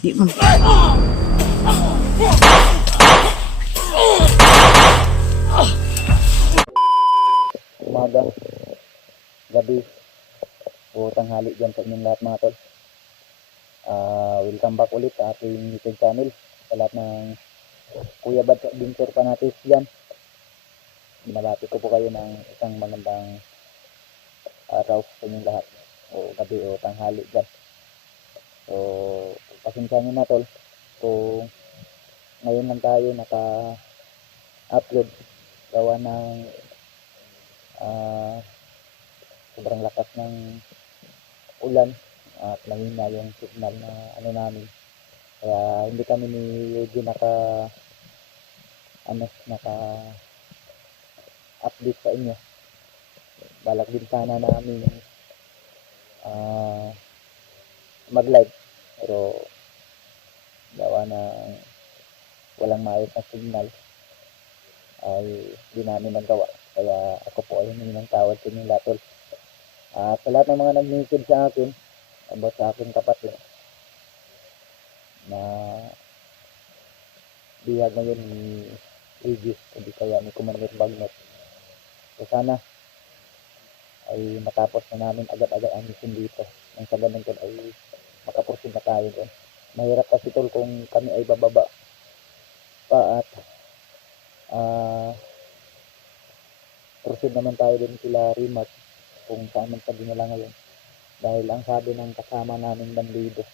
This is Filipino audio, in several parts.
Di mo. Umaga, gabi, o tanghali dyan sa inyong lahat mga tol. Welcome back ulit sa ating YouTube channel. Sa lahat ng Kuya Bad Adventure Fanatic dyan. Binabati ko po kayo ng isang magandang araw sa inyong lahat. O gabi o tanghali dyan. So, pasensya nyo na tol. Kung ngayon lang tayo naka-upload. Gawa ng sobrang lakas ng ulan at mahina yung signal na namin, kaya hindi kami ni Eugene naka update sa inyo. Balak din sana namin mag live, pero gawa ng walang maayos na signal ay hindi namin nagawa, kaya ako po ay humingi ng tawad sa inyo lahat. Sa lahat ng mga nag-message sa akin about sa aking kapatid na bihag ngayon ni Regis, hindi kaya ni Commander Bagnet, so sana ay matapos na namin agad-agad ang mission dito, nang sa ganun ko ay makaproceed na tayo doon. Mahirap kasi tol kung kami ay bababa pa at proceed naman tayo din sila Rimat kung saan man sa dinala ngayon, dahil ang sabi ng kasama naming bandido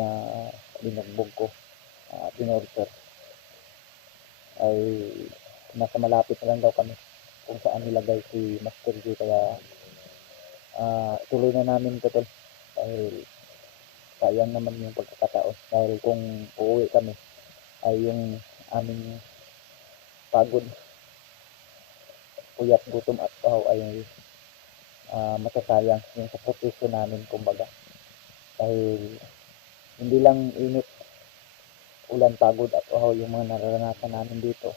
na binugbog ko at binorder ay nasa malapit na lang daw kami kung saan nilagay si Master G, kaya tuloy na namin ito tol, dahil sayang naman yung pagkakataon, dahil kung uuwi kami ay yung aming pagod, puyat, gutom at pahaw ay masasayang yung sakripisyo namin kumbaga, dahil hindi lang init, ulan, pagod at pahaw yung mga nararanasan namin dito,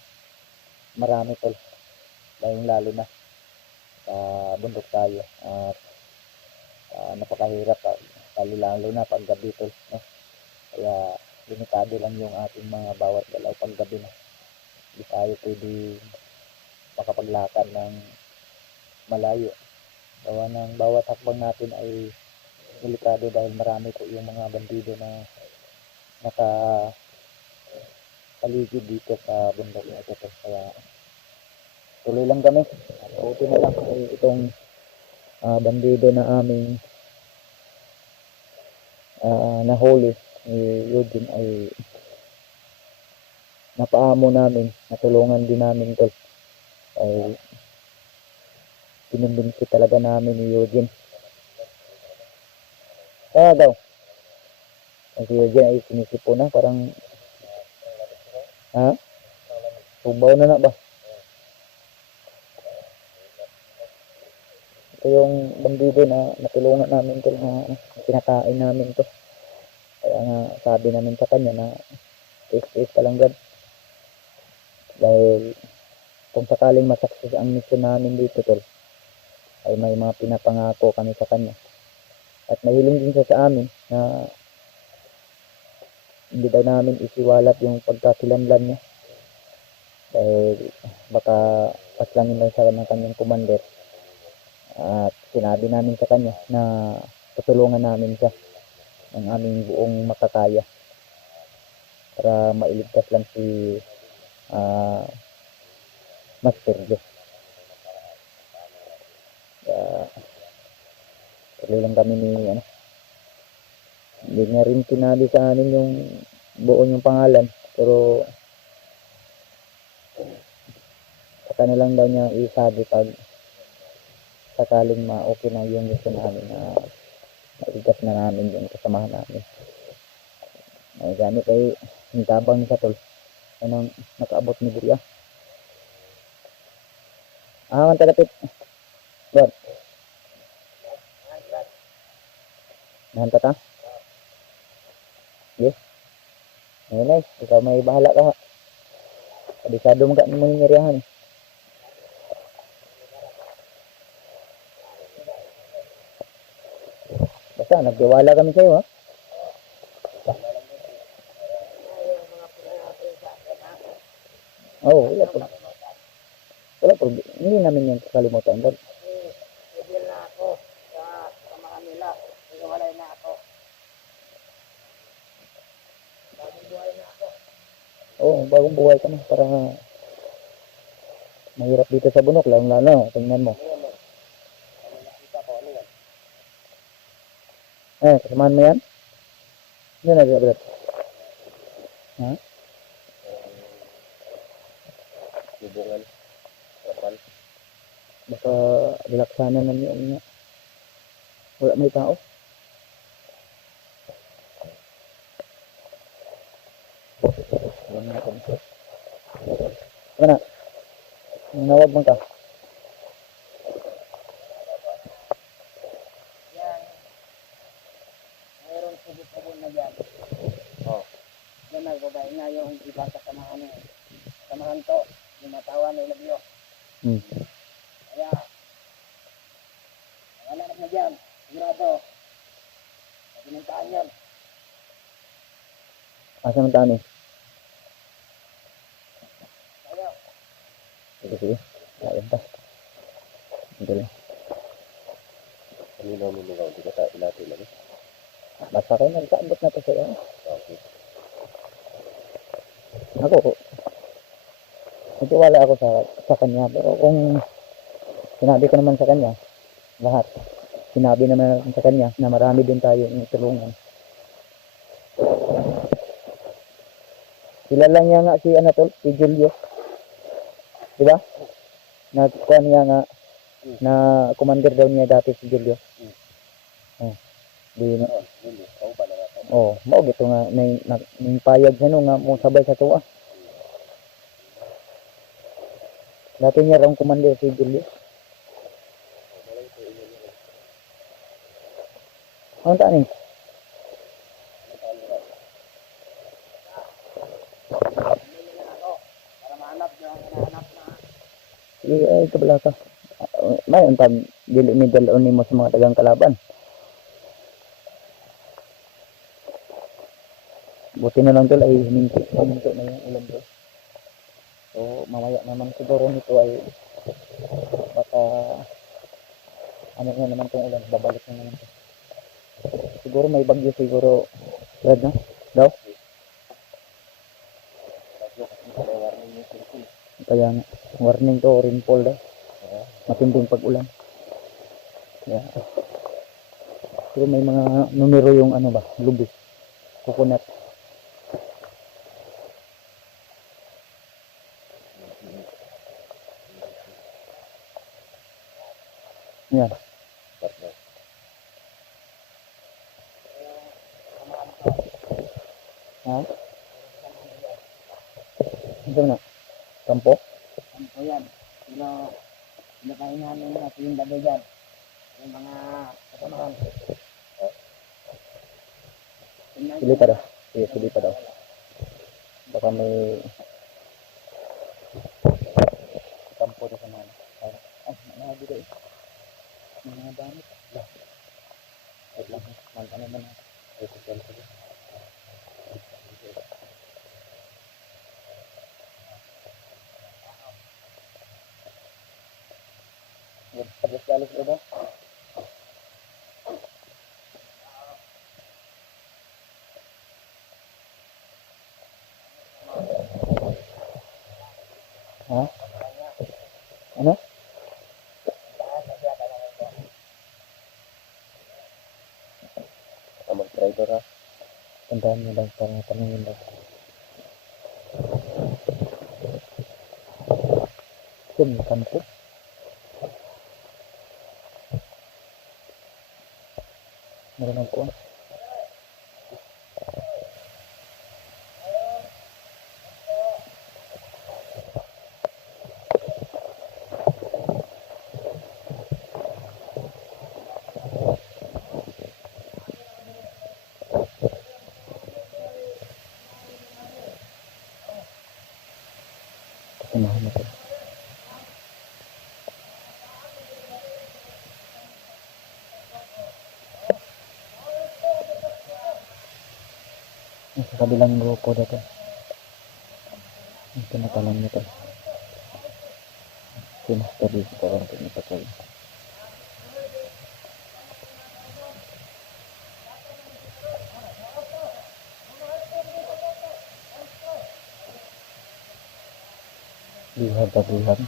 marami tol, dahil lalo na sa bundok tayo at napakahirap lalo na pag gabi tol, no? Kaya limitado lang yung ating mga bawat galaw pag gabi na, hindi tayo pwede makapaglakad ng malayo, gawa ng bawat hakbang natin ay delikado, dahil marami po yung mga bandido na nakapaligid dito sa bundok na ito. Kaya tuloy lang kami, buti na lang ay itong bandido na aming nahuli ni Eugene ay napaamo namin, natulungan din namin ito, ay pinumbinsi talaga namin ni Eugene. Kaya daw ang si Eugene ay sinisipo na, parang tubaw na ba. Ito yung bandido na natulungan namin ito, na pinakain namin ito, kaya nga sabi namin sa kanya na is ka lang dyan, dahil kung sakaling masakses ang mission namin dito tol, ay may mga pinapangako kami sa kanya, at mahiling din siya sa amin na hindi daw namin isiwalat yung pagkakilanlan niya, dahil baka paslangin lang siya ng kanyang commander, at sinabi namin sa kanya na tutulungan namin siya ng aming buong makakaya para mailigtas lang si Master G. Tuloy lang kami ni hindi niya rin sinabi sa amin yung buo yung pangalan, pero sa kanila lang daw niya isabi pag sakaling okay na yung gusto namin, na maigas na namin yung kasamahan namin. Ay gamit ay hintabang sa tol, anong nakaabot ni Buya man talapit Brad, nahanta ta yes, ayun ay ikaw may bahala ka, kabisado mo ka ng mangyayarihan. Basta nagtiwala kami sa'yo ha. bagong buhay ka na para mahirap dito sa bundok, lalo, tingnan mo. Kasamahan mo yan? Hindi na, Brad. Ha? Hubungan. Kapal. Baka relaksanan na niya. Wala may tao. Alam na kung ito. Ano? Nawag mo ka? Yan. Mayroong subo-subo na dyan. Oh. Yan nagbabay nga yung iba sa samahan niya. Samahan to. Lumatawan na ilagyo. Kaya, wala na dyan. Sigurado. Pinuntaan yan. Asa man tani? Kaya, Sige. Ayun pa. Ito lang. Kanina umilingaw. Hindi ka sa ilatin lang. Basta kayo nagkaabot na to sa'yo. Okay. Ako, nagtiwala ako sa kanya. Pero kung sinabi ko naman sa kanya, lahat. Sinabi naman sa kanya na marami din tayo yung tulungan. Kilala niya nga si Anatol, si Julio. Diba? Nagkuha niya nga na commander daw niya dati si Julio. Di na. Hindi. Kau ba na nga? Oh, mao gito nga ning payag siya no nga mo sabay sa tuwa. Dati niya raw commander si Julio. Ano tani? para mahanap yung hinahanap na. Sige, ay kabala ka. May untag dili middle on mo sa mga tagang kalaban. Buti na lang tol ay himinto na yung ulan ko. So mamaya naman siguro nito ay baka ano na naman tong ulan, babalik na naman to. Siguro may bagyo siguro, Brad, no? Daw? Kaya nga, warning to, rainfall daw. Matinding pag-ulan. Yeah. Pero may mga numero yung ano ba, lubis. Coconut. Yan. Ha? Ito na. Kampo? Ano yan? Pero, pinapahingahan nyo na yung bagay dyan. Yung mga kasamahan. Sili pa daw. Sige, sili pa daw. Baka may kampo doon sa mga mga dito eh. Mga damit. Lah. Wait lang. Ano man. Ito sila sila. Palis-palis ko ba? Ha? Ano? Mag-driver ha. Tandaan mo lang para tanongin lang. Kampo? Meron ako. Kasamahan mo ko. Sa kabilang grupo dito. Ito na talang nito. Sinastari ko parang pinapatay. Lihat tabuhan.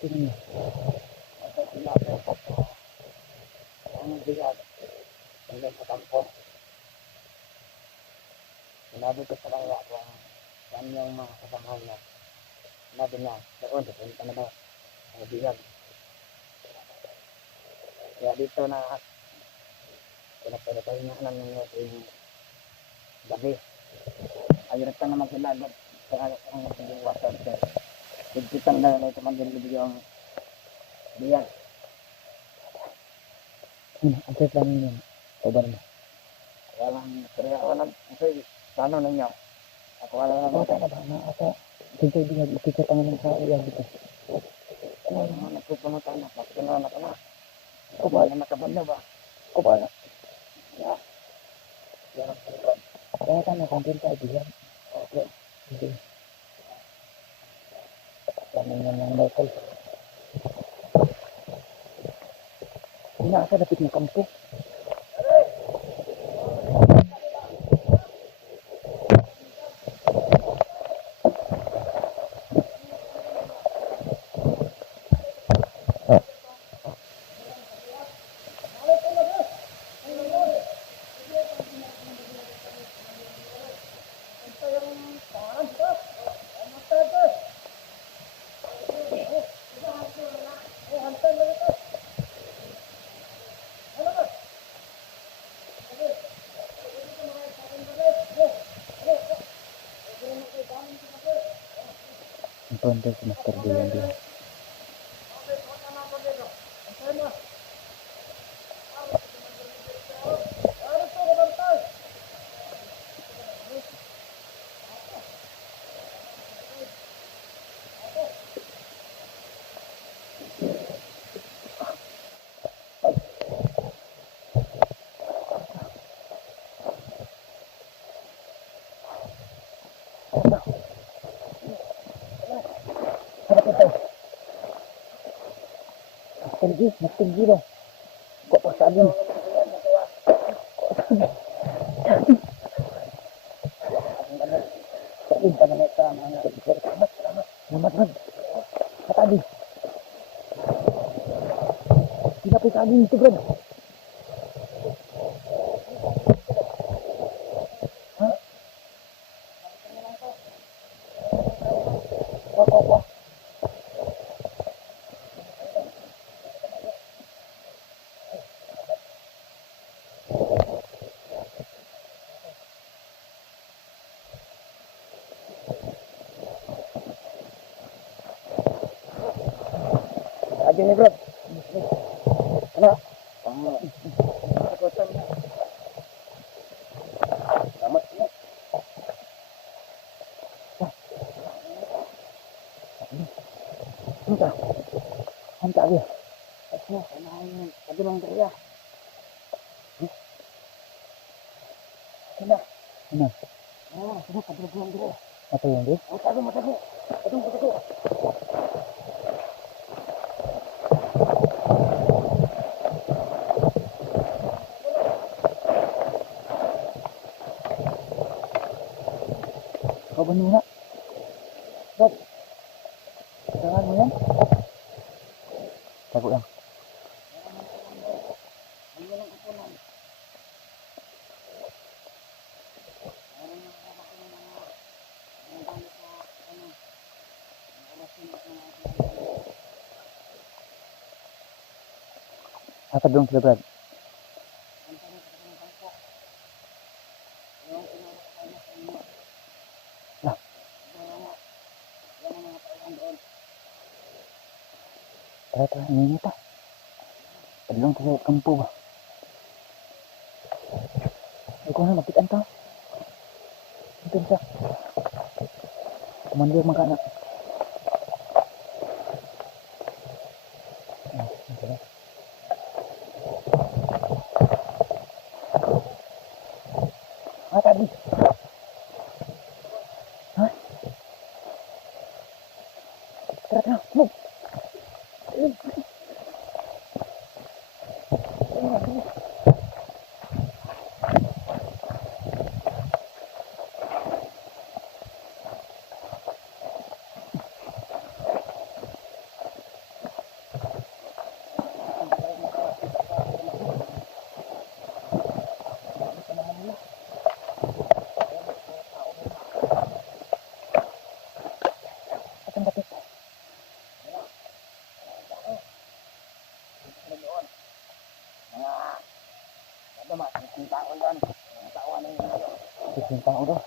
Tingnan. At tilapia ko po. Ang bigat. Hanggang sa kampo. Sinabi ko sa kanya kung saan yung mga kasamahan niya. Sinabi niya, doon ka na daw. Ang bigat. Kaya dito na pinapalipay niya lang yung gabi. Ayun ka naman sila doon. Kaya ang naging water test. Higpitan na ito man din yung biyan. Ang lang yun. Kabar mo. Walang kasi sana ninyo. Ako wala naman. Bata na ba? Ako. Siyempre, bigyan. Ikikita ka naman sa iya dito. Ano naman nagpupunta na. Pagka na ka na. Ako ba? Ano nakabanda ba? Ako ba? Ya. Yan ang pagkakas. Kaya ka na, kantin tayo, bigyan. Okay. Hindi. Kami nga ng local. Pinaka dapit na kampo. Ang konti si Master Diyan din. Nagtinggi ba? Kok pa sabi mo? Sabi pa na may tama na. Namat. Katadi. Tinapay sa amin ito, Brad. Ha? Wah. Aja nih, Bro. Ano? Salamat. Hanta dia. Ano? Kabilang daya. Sina? Ano? Sina kabilang daya. Apa yang dia? Matago. Aduh. Kau benar nggak? Bro, jangan mo yan. Tago lang. Apa dong sila, Brad? Tara, hindi ta. Padulong ta sa kampo ba? Ay, kung na, magkitaan ta. Ito sa. Kumandir magkana. Tadi. Hah? Tara, move. Yung tao daw.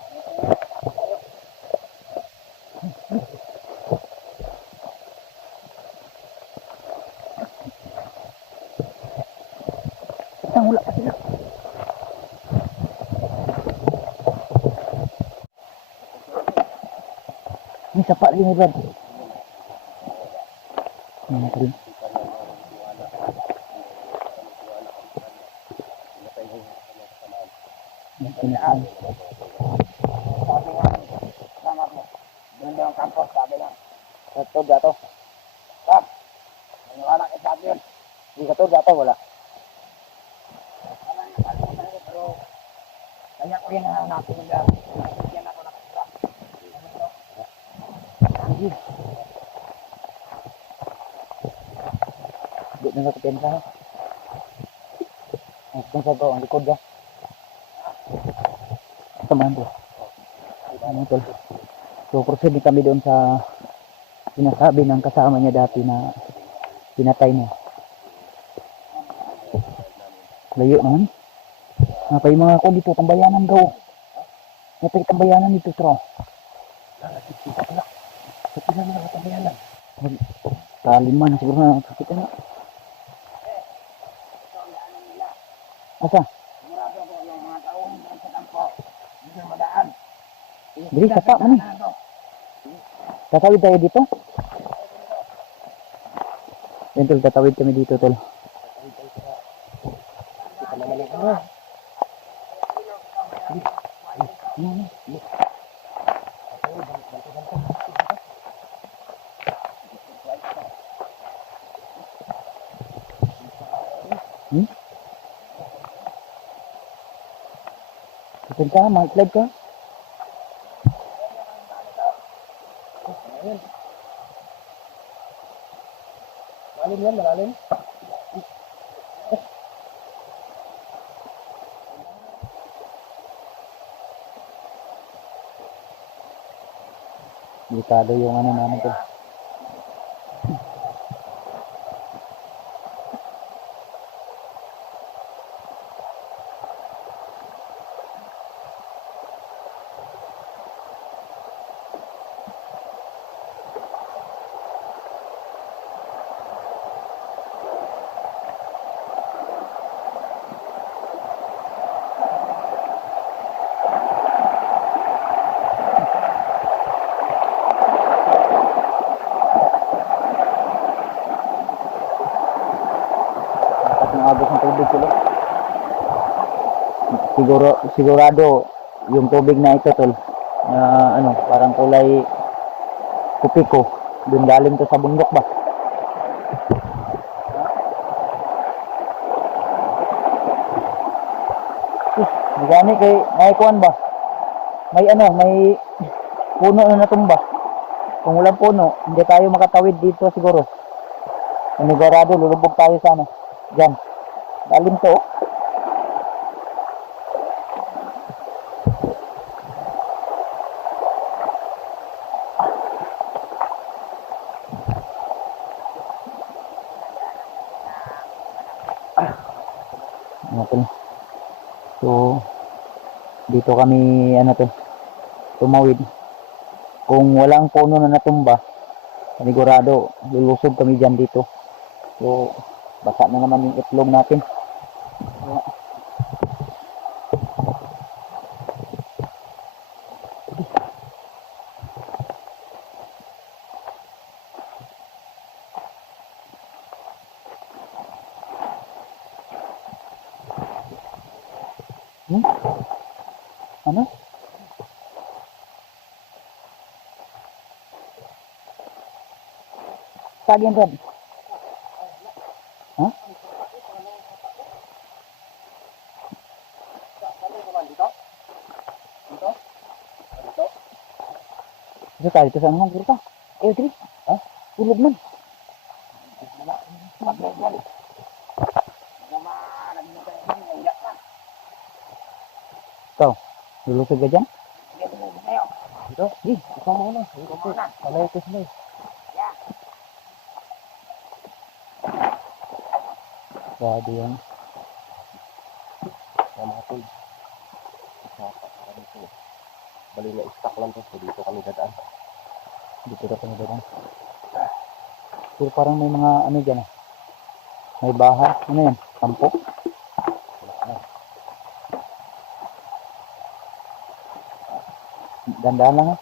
Tang wala pa sila. May sapa rin ni Brad. Rin. Pinaan. Sabi nga, sama mo. Doon daw ang campus, sabi lang. Katod dato. Kap, maniwala kay sabi yun. Di katod dato wala. Wala nga kalimutan ko, pero kaya ko yun natin nila. Bigyan ako ng pera. Sige. Di na nakapensa ha. Ang pensa to, ang likod ba? Tamahan to. Ano to? So, proceed kami doon sa sinasabi ng kasama niya dati na pinatay niya. Layo naman. Apa yung mga kung dito, tambayanan daw. Apa yung tambayanan dito, tro? Sa pila na tambayanan. Kalima na siguro na sakit na. Asa? Sigurado ko yung mga taong sa kampo. Hindi madaan. Dili, sapa man eh. Tatawid tayo dito? Yan tol, tatawid kami dito tol. Kapag ka, mag-live ka. Malalim yan, malalim. Delikado yung ano namin tol. Abot ng tubig sila. Sigurado yung tubig na ito tol na ano parang kulay kupiko dun galing to sa bundok ba. Magani kay may kuan ba, may ano may puno na natumba. Kung walang puno hindi tayo makatawid dito siguro. Sigurado lulubog tayo sa ano diyan. Dalim to. So dito kami ano to tumawid. Kung walang puno na natumba, sigurado lulusog kami diyan dito. So, basa na naman yung itlog natin. Kaya, ano? Saging Brad. Ha? Dito tayo, dito saan naman, dito pa. Dito. Ha? Tulog man. Ikaw, lulusog ka dyan? Dito? Di, ikaw muna. Ikaw muna. Kamay ko sila. Grabe yan. Mga tol. Bali na stock lang to. So dito kami dadaan. Dito na kami dadaan. Pero parang may mga ano dyan ah. May bahay. Ano yan? Kampo? Dandaan lang ah.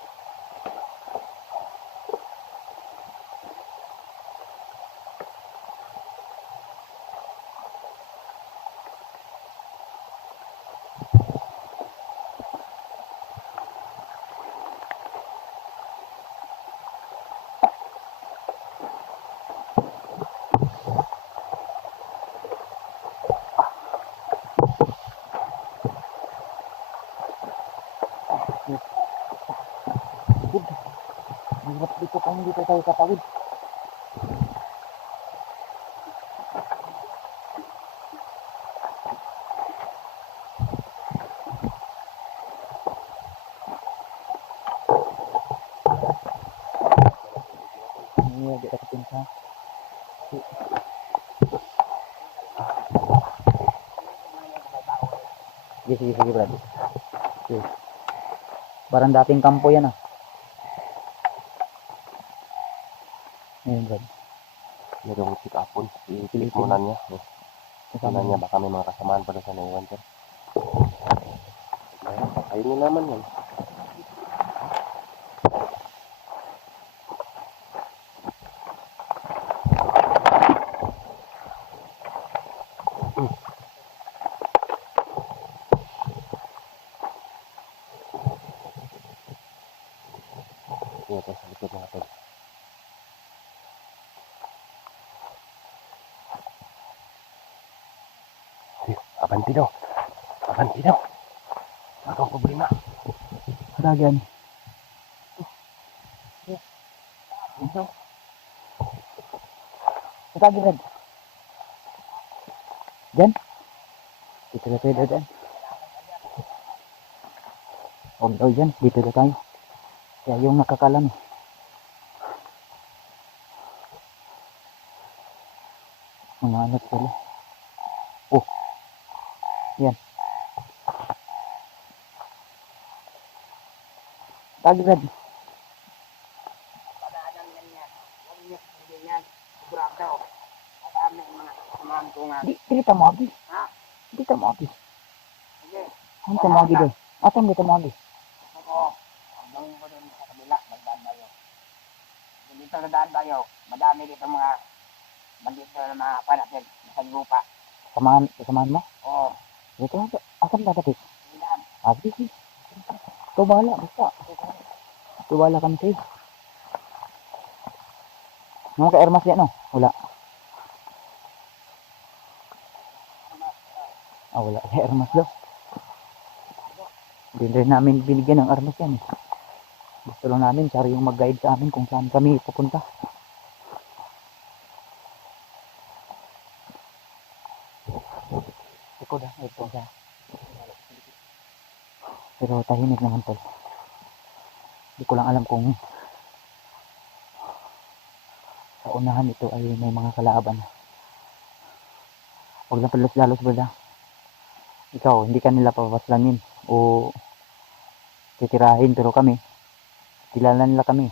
Hirap dito kung dito tayo katawid. Ini agak deketin sa. Sige, Brad. Sige. Parang dating kampo yan ah. Ngayon, Brad. Merong pick upon. Ipilit muna niya. Kasama niya. Baka may mga kasamaan pa doon sa naiwan sir. Ayun nyo naman yan. Ito sa likod mga tol. Abanti daw. Abanti daw. Akong problema. Haragan. Ito. Katagi, Brad. Diyan? Dito na tayo dyan. Huwag daw dyan. Dito na tayo. Kaya yung nakakalam. Mga anak sila. Oh. Yan. Tagi, Brad. Padaanan yan yan. Huwag niya hindi yan. Sigurado. Madami mga kasamahan ko nga. Dito mo agi. Ha? Dito mo agi. Sige. Ano ka mo agi doon? Atong dito mo agi. Oo. Hanggang mo doon sa kabila. Magdaan tayo. Dito na daan tayo. Madami dito mga bandito na mga panatin. Sa lupa. Samahan mo? Oo. Dito na. Asan ba dati? Daan. Agi. Ito bahala. Basta. Ito bahala kami sa'yo. Mga ka-airmas yan, no? Wala. Wala. Airmas daw. Hindi rin namin binigyan ng armas yan. Eh. Gusto lang namin, siya yung mag-guide sa amin kung saan kami pupunta. Ito na. Ito siya. Pero tahimik naman tol. Hindi ko lang alam kung sa unahan ito ay may mga kalaban. Huwag lang palos-dalos ba? Ikaw, hindi ka nila papaslangin o titirahin, pero kami, kilala nila kami.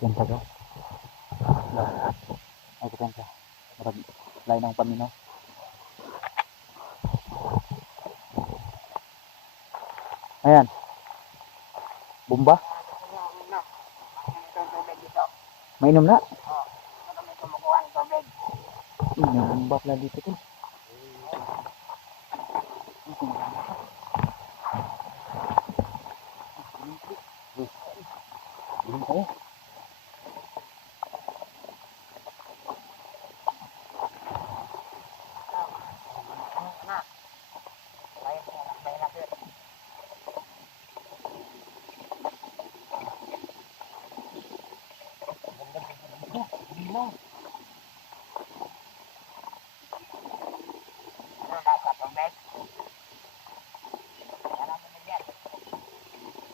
Yan sa ka. Ay, kutan ka. Marag, lain ang paminaw. Ayan. Bumba. Mainom na. Kami kumukuha ng tubig. May bumba pala dito to. Bilhin tayo.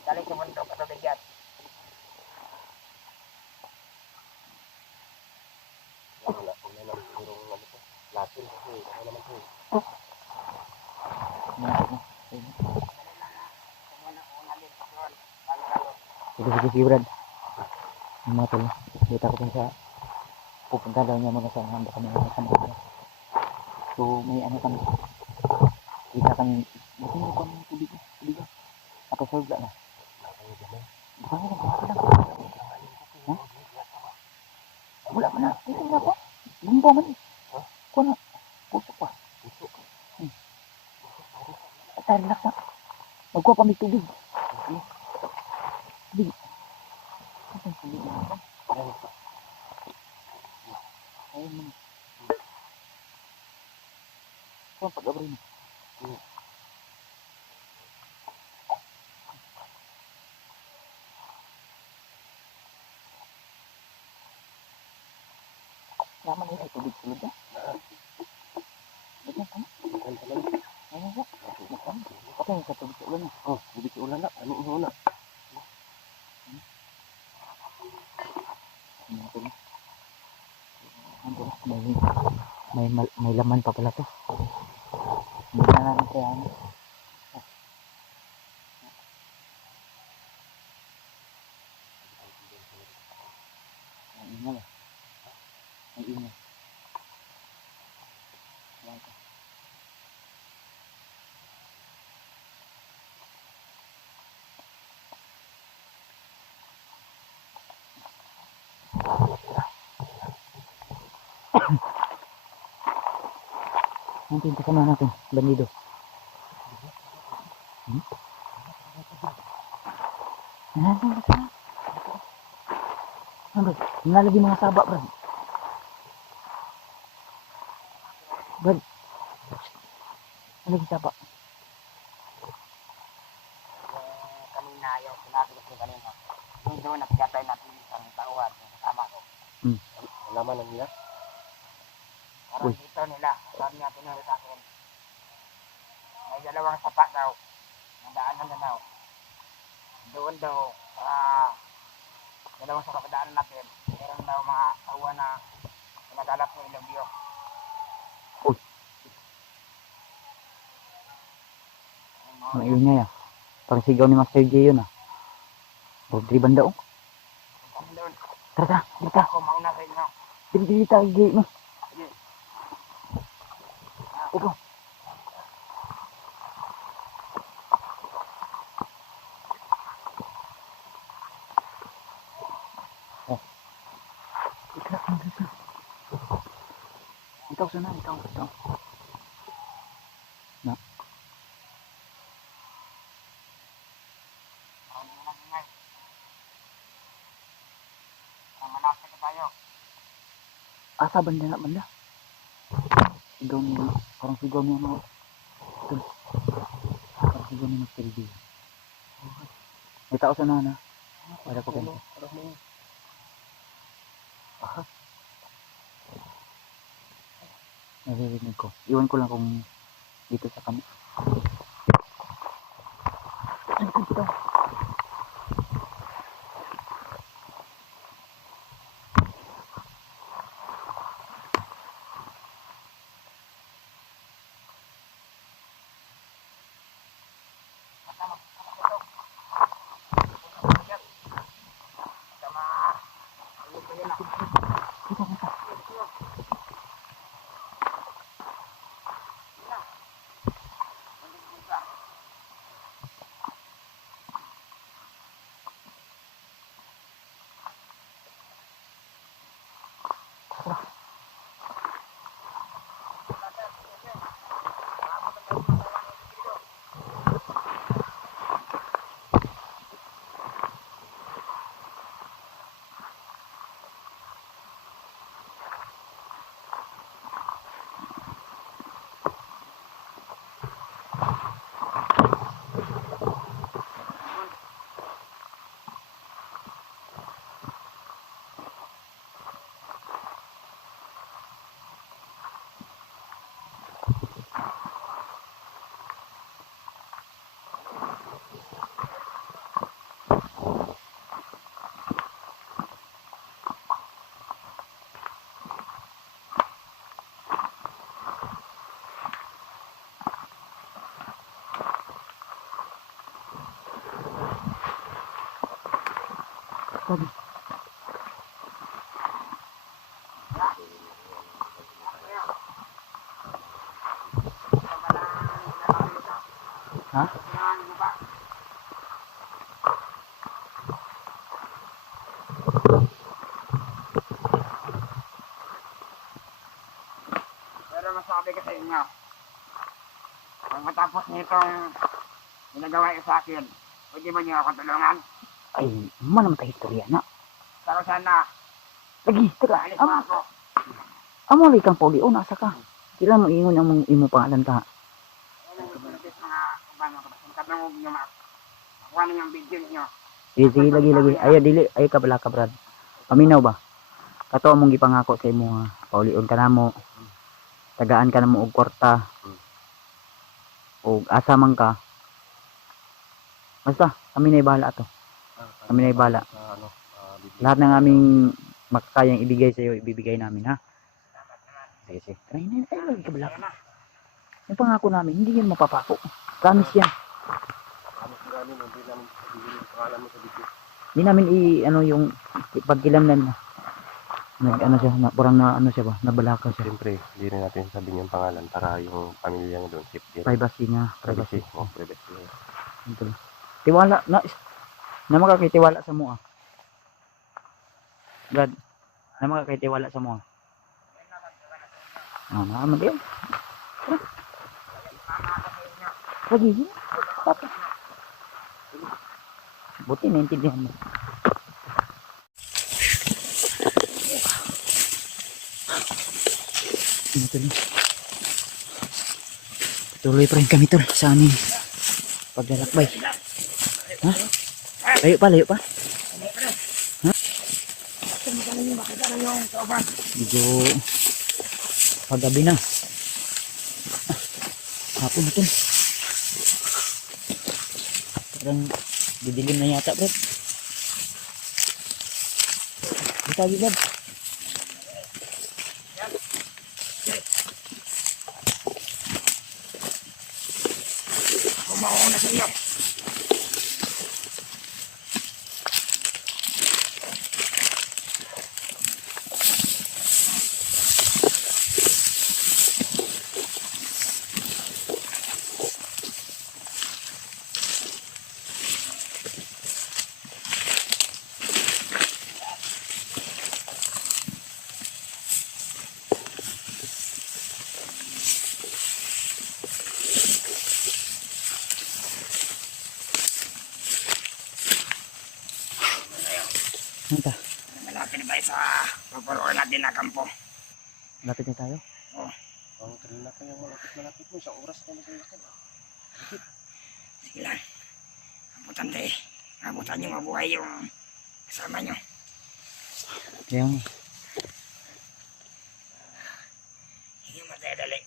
Galing sa bundok at tubig yan. Wala, kung yan ang sigurong ano to. Latin kasi, ano naman to. Sige, sige, Brad. Yung mga tol. Dito ko dun sa pupunta daw niya muna sa handa kami sa mga. So, may ano kami. Kita kami. Buti mo kami tubig. Tubig. Ako solve na. Bukan mo lang. Ha? Wala pa na. Ito na po. Lumba man. Kuha na. Puso pa. Puso. Ay, relax na. Magkuha pa may tubig. Tubig. Ano tubig na? Ayun mo. Kuha pag-abray mo. Naman yun ay tubig sulod na. Ganyan ka na. Ayun ka. Okay, sa tubig sa ulan na. Oh, tubig sa ulan na. Ano yung una? May laman pa pala to. Hindi na namin kaya ano. Ang ingay. Ang ingay. Nanti kasama natin, bandido. Ano? Nalagi mga saba, Brad. Brad. Nalagi saba. Kanina, yung sinabi ko kanina. Yung doon, napigatay natin isang tauhan. Yung kasama ko. Alaman na nila. Parang dito nila. Sabi niya, tinuro sa akin. May dalawang sapa daw. Nadaanan na daw. Doon daw, sa dalawang sapa padaanan natin. Meron daw mga tauhan na nagagalap ng ilobyo. Ang ingay ah. Parang sigaw ni Master J yun ah. Rodri banda oh. Doon, Tara, dito. ako mauna sa inyo. Dito tayo gate mo. Upo. Oh. Ikaw sana, ikaw. Na. Malapit na tayo. Asa banda. Sigaw ni, parang sigaw ni ano. Parang sigaw ni Master J. May tao sana na. Wala ko ganito. Aha. Naririnig ko. Iwan ko lang kung dito sa kami. Ay, dito. Ha? Pero masabi ko sa inyo, pag matapos nitong ginagawa niyo sa akin, pwede ba niyo akong tulungan? Ay, man naman tayo istorya na. Pero sana, Lagi, taga, alis mo ako. amo lagi kang pogi, o nasa ka. Kailan mo ingon ang imo pangalan ka? Ano yung pinagis mga ibang katangog niyo makuha na yung video niyo. Sige, sige, lagi. Ayo, dili, ayo ka bala ka, Brad. Paminaw ba? Kato among gipangako sa imo nga. Paulion ka namo. Tagaan ka namo og kwarta. O asa man ka. Basta, kami na ibahala ato. Kami na ibahala. Sa ano, Lahat ng aming makakayang ibigay sa iyo, ibibigay namin, ha? Sige, sige. Try na, ay, lagi ka bala ka. Yung pangako namin, hindi yan mapapako. Promise yan. promise namin, hindi namin sabihin yung pangalan mo sa video. Hindi namin ano yung pagkilamnan na. Ano siya, parang na ano siya ba, nabalaka siya. Siyempre, hindi rin natin sabihin yung pangalan para yung pamilya niya doon safety. Privacy niya, Privacy. privacy. Oh, privacy. Ito lang. Tiwala na makakitiwala sa mo, ah. Brad, na makakitiwala sa mo, ah. Ah, naman din. Lagi, papa. Buti naintindihan mo. Tuloy. Tuloy pa rin kami tol sa aming paglalakbay. Ha? Layo pa. Ha? Medyo paggabi na. Hapon na tol. Parang didilim na yata, bro. Kita agad. Kumauna sa iyo. Nanta, Malapit na tayo sa pagpuruan natin na kampo. lapit na tayo. Ang kanina pa yung malapit mo, isang oras na naglakad. Sige lang. Abutan tayo. Abutan niyo mabuhay yung kasama niyo. Kaya nga. Hindi mo tayo dali.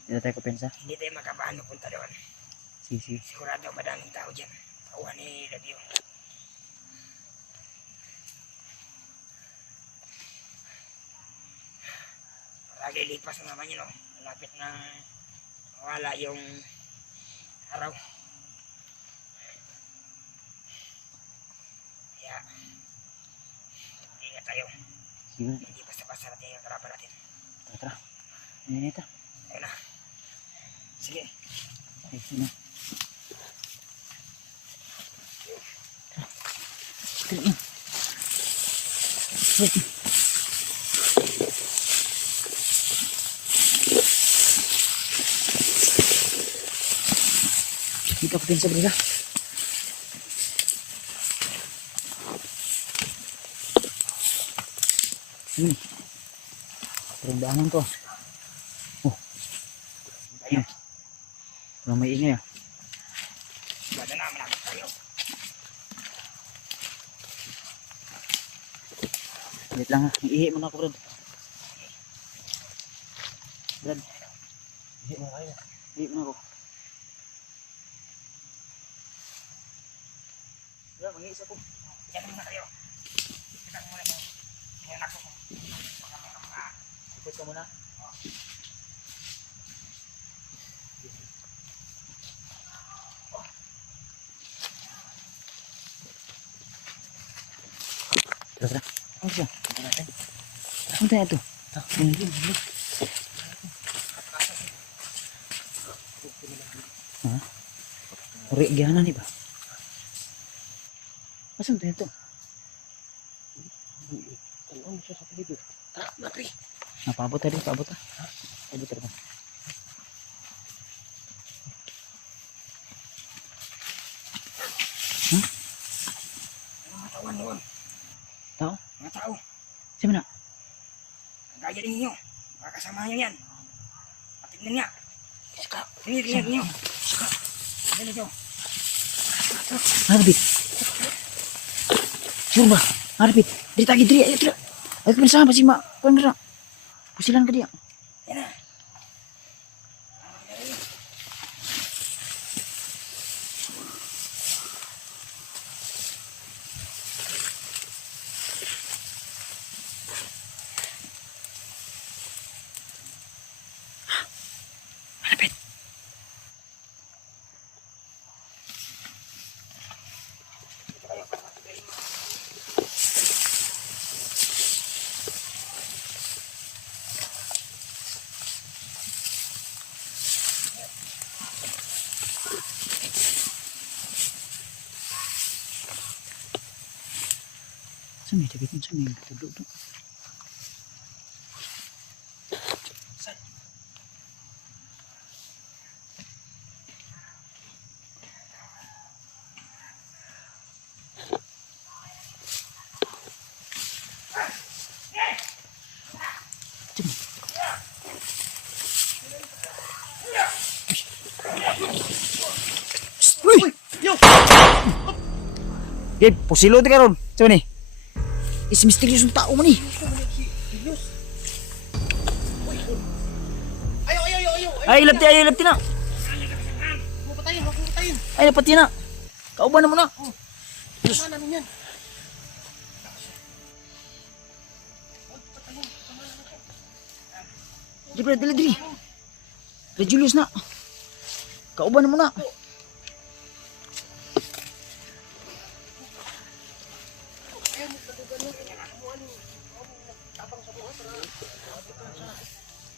Hindi na tayo kupensa. Hindi tayo makapaano punta doon. Sige. Sigurado madaming tao dyan. Tauhan ni Lagyo. Palagi lipas na naman yun, oh. Malapit na mawala yung araw. Kaya, ingat tayo. Sige. Hindi basta-basta natin yung kalaban natin. Tara. Ano ito? Ayun na. Sige. Ay, sino? Dito ako din sa brila. Parang daanan to. Oh. Ayun. Parang may ingay ah. Ganda na, malapit tayo. Wait lang ha. Ihi mo na ako, Brad. Brad. Ihi mo na ako. Mangis ako. Yan muna kayo. Kita muna mo. Yan ako. Baka meron ka. Ipot ka muna. Tara. Ano siya? Ano tayo ito? Ha? Uri, gihanan ni ba? Asan tayo ito? Ano siya sa palibot? Tara, battery. Paabot tayo, paabot tayo. Paabot tayo. Mga tawan doon. Tao? Mga tao. Sino na? Ang gaya din ninyo. Mga kasama nyo yan. Patignan niya. Saka. Tingnan niyo. Saka. Tingnan niyo. Harbit. Sure ba? Harbit. Diri tagi diri. Ayo tira. Ayo bersama si mak. Kuan dira. Pusilan ke dia. Yan na. Harbit. Saan may David? Saan may tudok tu? Uy! Gabe, pusilo ti karon. Saan ni? Is misterius yung tao mo ni. Ay, ilapti na. Ay, napati na. Kauban na mo na. Diyos. Dili, dili. Dili, Julius na. Kauban na mo na.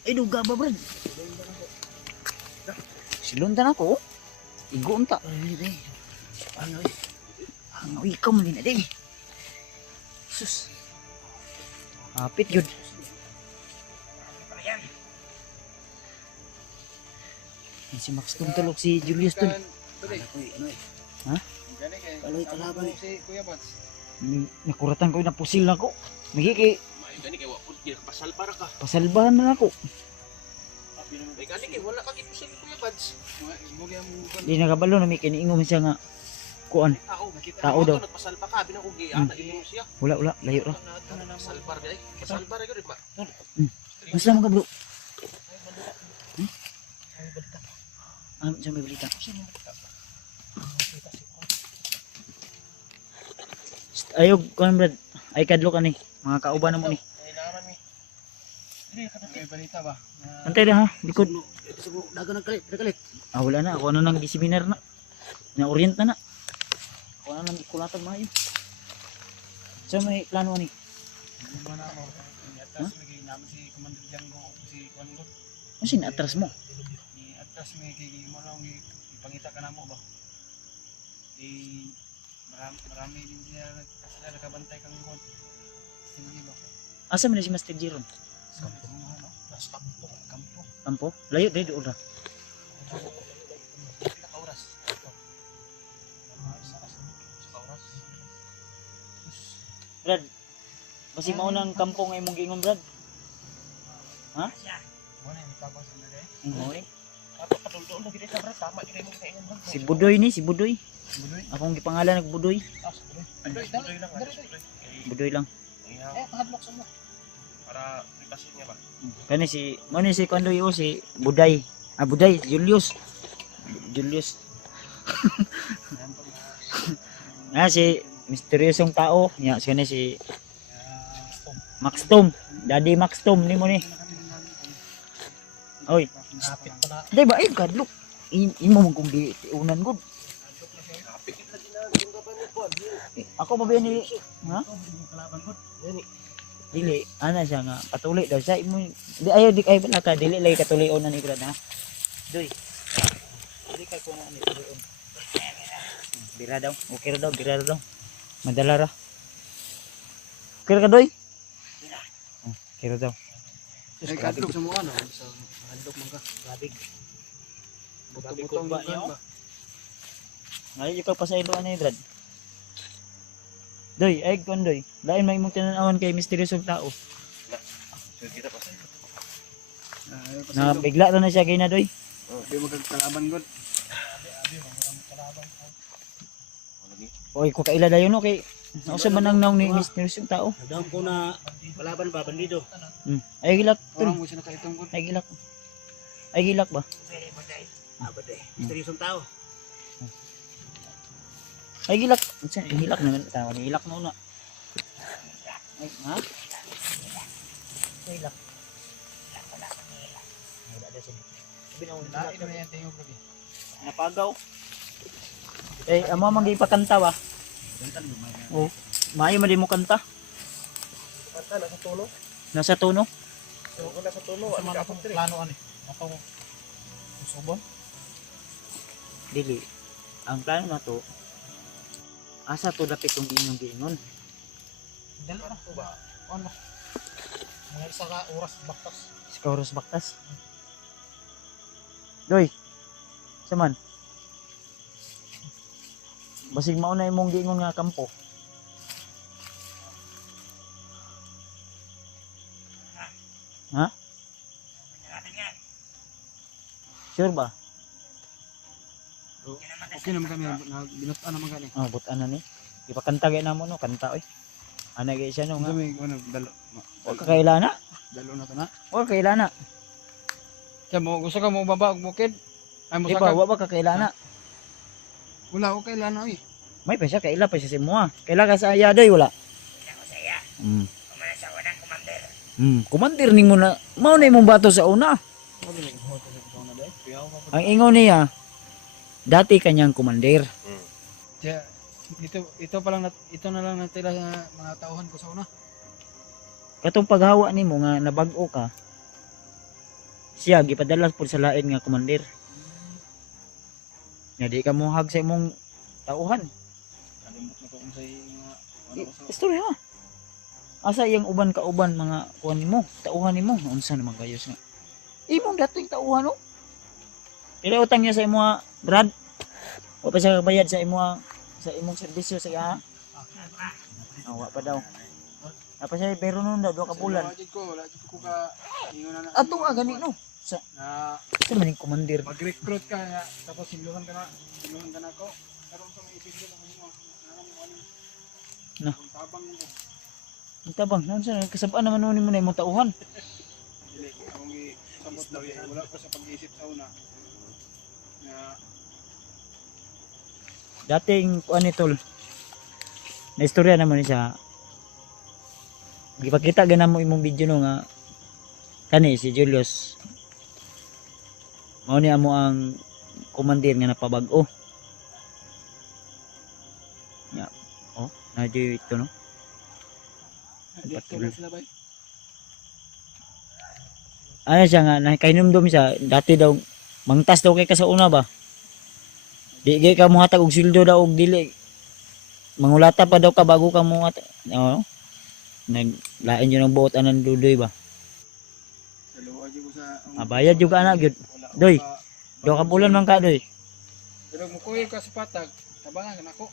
Ay, duga ba, Brad? Silundan ako. Igo unta. Ang ikaw mo din na din. Sus. Hapit yun. Yan. Si Max tumtulog si Julius dun. Ha? Kaloy kalaban Si Kuya Bats. Nakuratan ko na pusil na ko. Magi kay Gani kay wapod gyud pasal para ka. pasalbahan na ako. Ay gani kay wala ka gipusil Kuya Bats. Mo gyud mo Di nagabalo na may kiniingom siya nga kuan. tao nakita. Tao daw. Nagpasal pa ka binang ugi ata imo siya. Wala layo ra. Pasal para gyud. Pasal para gyud ba? Mas lang ka bro. Siya may balita. Ayog kuan Brad. Ay kadlo ka ni. Mga kauban na mo ni. Ay naman mi. Dili ka may balita ba? Antay na ha. Likod. Ito sa dagan nagkalit. Wala na. Ako na nang giseminar na. Na-orient na na. Ako na nang ikulatan maayon. So may plano ni. Mana mo. Atas lagi naman si Commander Django si Kuando. Ano sinatras mo? Ni atas may kay mo lang ipangita ka namo ba? Marami din sila nakabantay kang god. Hindi ba? Asa man na si Master Jiron? Kampo no? Tas kampo. Ampo? Layo dahil doon ra. Pila ka oras? Sa oras. Brad, basi maunang kampo nga imong giingon Brad. Wala ni tabas na dai. Oo eh. Ato paduldo na gid ka bra tama gid mo kaingon ba? Si Budoy ni, si Budoy. Budoy. Akong gipangalan nag Budoy. Budoy lang. Budoy lang. Hadlok sa mo. Para privasyon niya ba? Kani si mo ni si Kondoy o si Buday. Buday, Julius. Julius. Si misteryosong tao. Ya, siya si Max Tom. Daddy Max Tom ni mo ni. Oy. Kapit pa na. Di ba ay kadlok. Imo mo kung di unan gud. Ako ba ni ha? Dili ana siya nga patuloy daw sa imo. Di ayo di kay bala ka dili lay katuloy-on ni grad ha. Doy. Dili kay kuno ni tuloy-on. Bira daw. Okay ra daw, bira ra daw. Madala ra. Okay ra ka doy? Okay ra daw. Ay kadlok sa mga ano. Sa kadlok man ka. Grabe. Buto-butong ba ba niyo? ba? Ngayon ikaw pa sa ilo ano Brad? Doy, ay kon doy. Lain may imong tinanawan kay misteryosong tao. Na bigla ra na siya kay na doy. Di magkakalaban gud. Oy, ko kaila dayon no kay nausa man ang naong ni misteryosong tao. Nadam ko na kalaban ba bandido. Ay gilak tol. Orang mo siya nakaitong gud. Ay gilak. Ay gilak ba? Abade. Misteryosong tao. Ay gilak. Unsa gilak naman tawo ni gilak mo na. Ay ha? Ay gilak. Wala daw siya. Sabi na wala. Lain na yan tayo bro. Napagaw. Eh, amo man gipakanta ba? Gantan mo man. Oh, maayo man di mo kanta. Kanta na sa tulo. Nasa tono. So kung nasa tulo, ano ka pang plano ani? Ako subon. Dili. Ang plano na to, asa to dapit tong inyong giingon. Dali na ko ba? Ano? Mga isa ka oras baktas. Sikoros baktas. Doy. Saman. Basig mauna imong giingon nga kampo. Ha? Sure ba? Okay naman kami binutan naman gani. Ah, butan na ni. Ipakanta gay namo no, kanta oy. Ana gay siya no nga. Kami ano dalo. Wa ka kailana? Dalo na to na. Wa ka kailana. Kaya mo gusto ka mo baba og bukid? Ay mo Di saka. ba wa ba ka kailana? Wala okay lang oy. May pa siya kaila pa siya si mo. Kaila ka sa ayaday wala. Kumandir ning mo na. Mao na imong bato sa una. Ang ingon niya, dati kanyang kumandir. Kaya ito pa lang ito na lang natira sa mga tauhan ko sa una. Katong paghawa nimo nga nabag-o ka. Siya gipadala pud sa lain nga kumandir. Nga di ka mohag sa imong tauhan. Kalimot na ko kung sa mga ano ko sa Istorya ha. Asa iyang uban ka uban mga kuan nimo, tauhan nimo, unsa naman kayos nga. Imong dating tauhan no. Pila utang niya sa imo Brad? Wa pa siya bayad sa imo sa imong serbisyo sa iya. Wa pa daw. Apa siya pero nun daw 2 ka bulan. Wala jud ko ka ingon na. Ato nga gani no. Sa Na ito man yung commander. mag-recruit ka nga tapos siluhan ka na ako. Karon sa mga ibig lang mo. Na. Tabang mo. Ang tabang, naon sa kasabaan naman nun mo na imong tauhan. Dili akong isambot daw wala ko sa pag-isip sa una. Na Dating kuan ni tol. Na istorya naman ni siya. Gipakita gyud namo imong video no nga kani si Julius. Mao ni amo ang commander nga napabag-o. Ya. Oh, na ito no. dito na sila bay. Ano siya nga nakainomdom siya dati daw mangtas daw kay ka sa una ba. Di gay ka mohatag og sildo daw og dili. Mangulata pa daw ka bago ka mo naglain yun ang buot anang dudoy ba. Sa luwa jud ko sa Bayad juga anak gyud. Doy. 2 ka bulan man ka doy. pero mo kuy ka sa patag. Tabangan ka nako.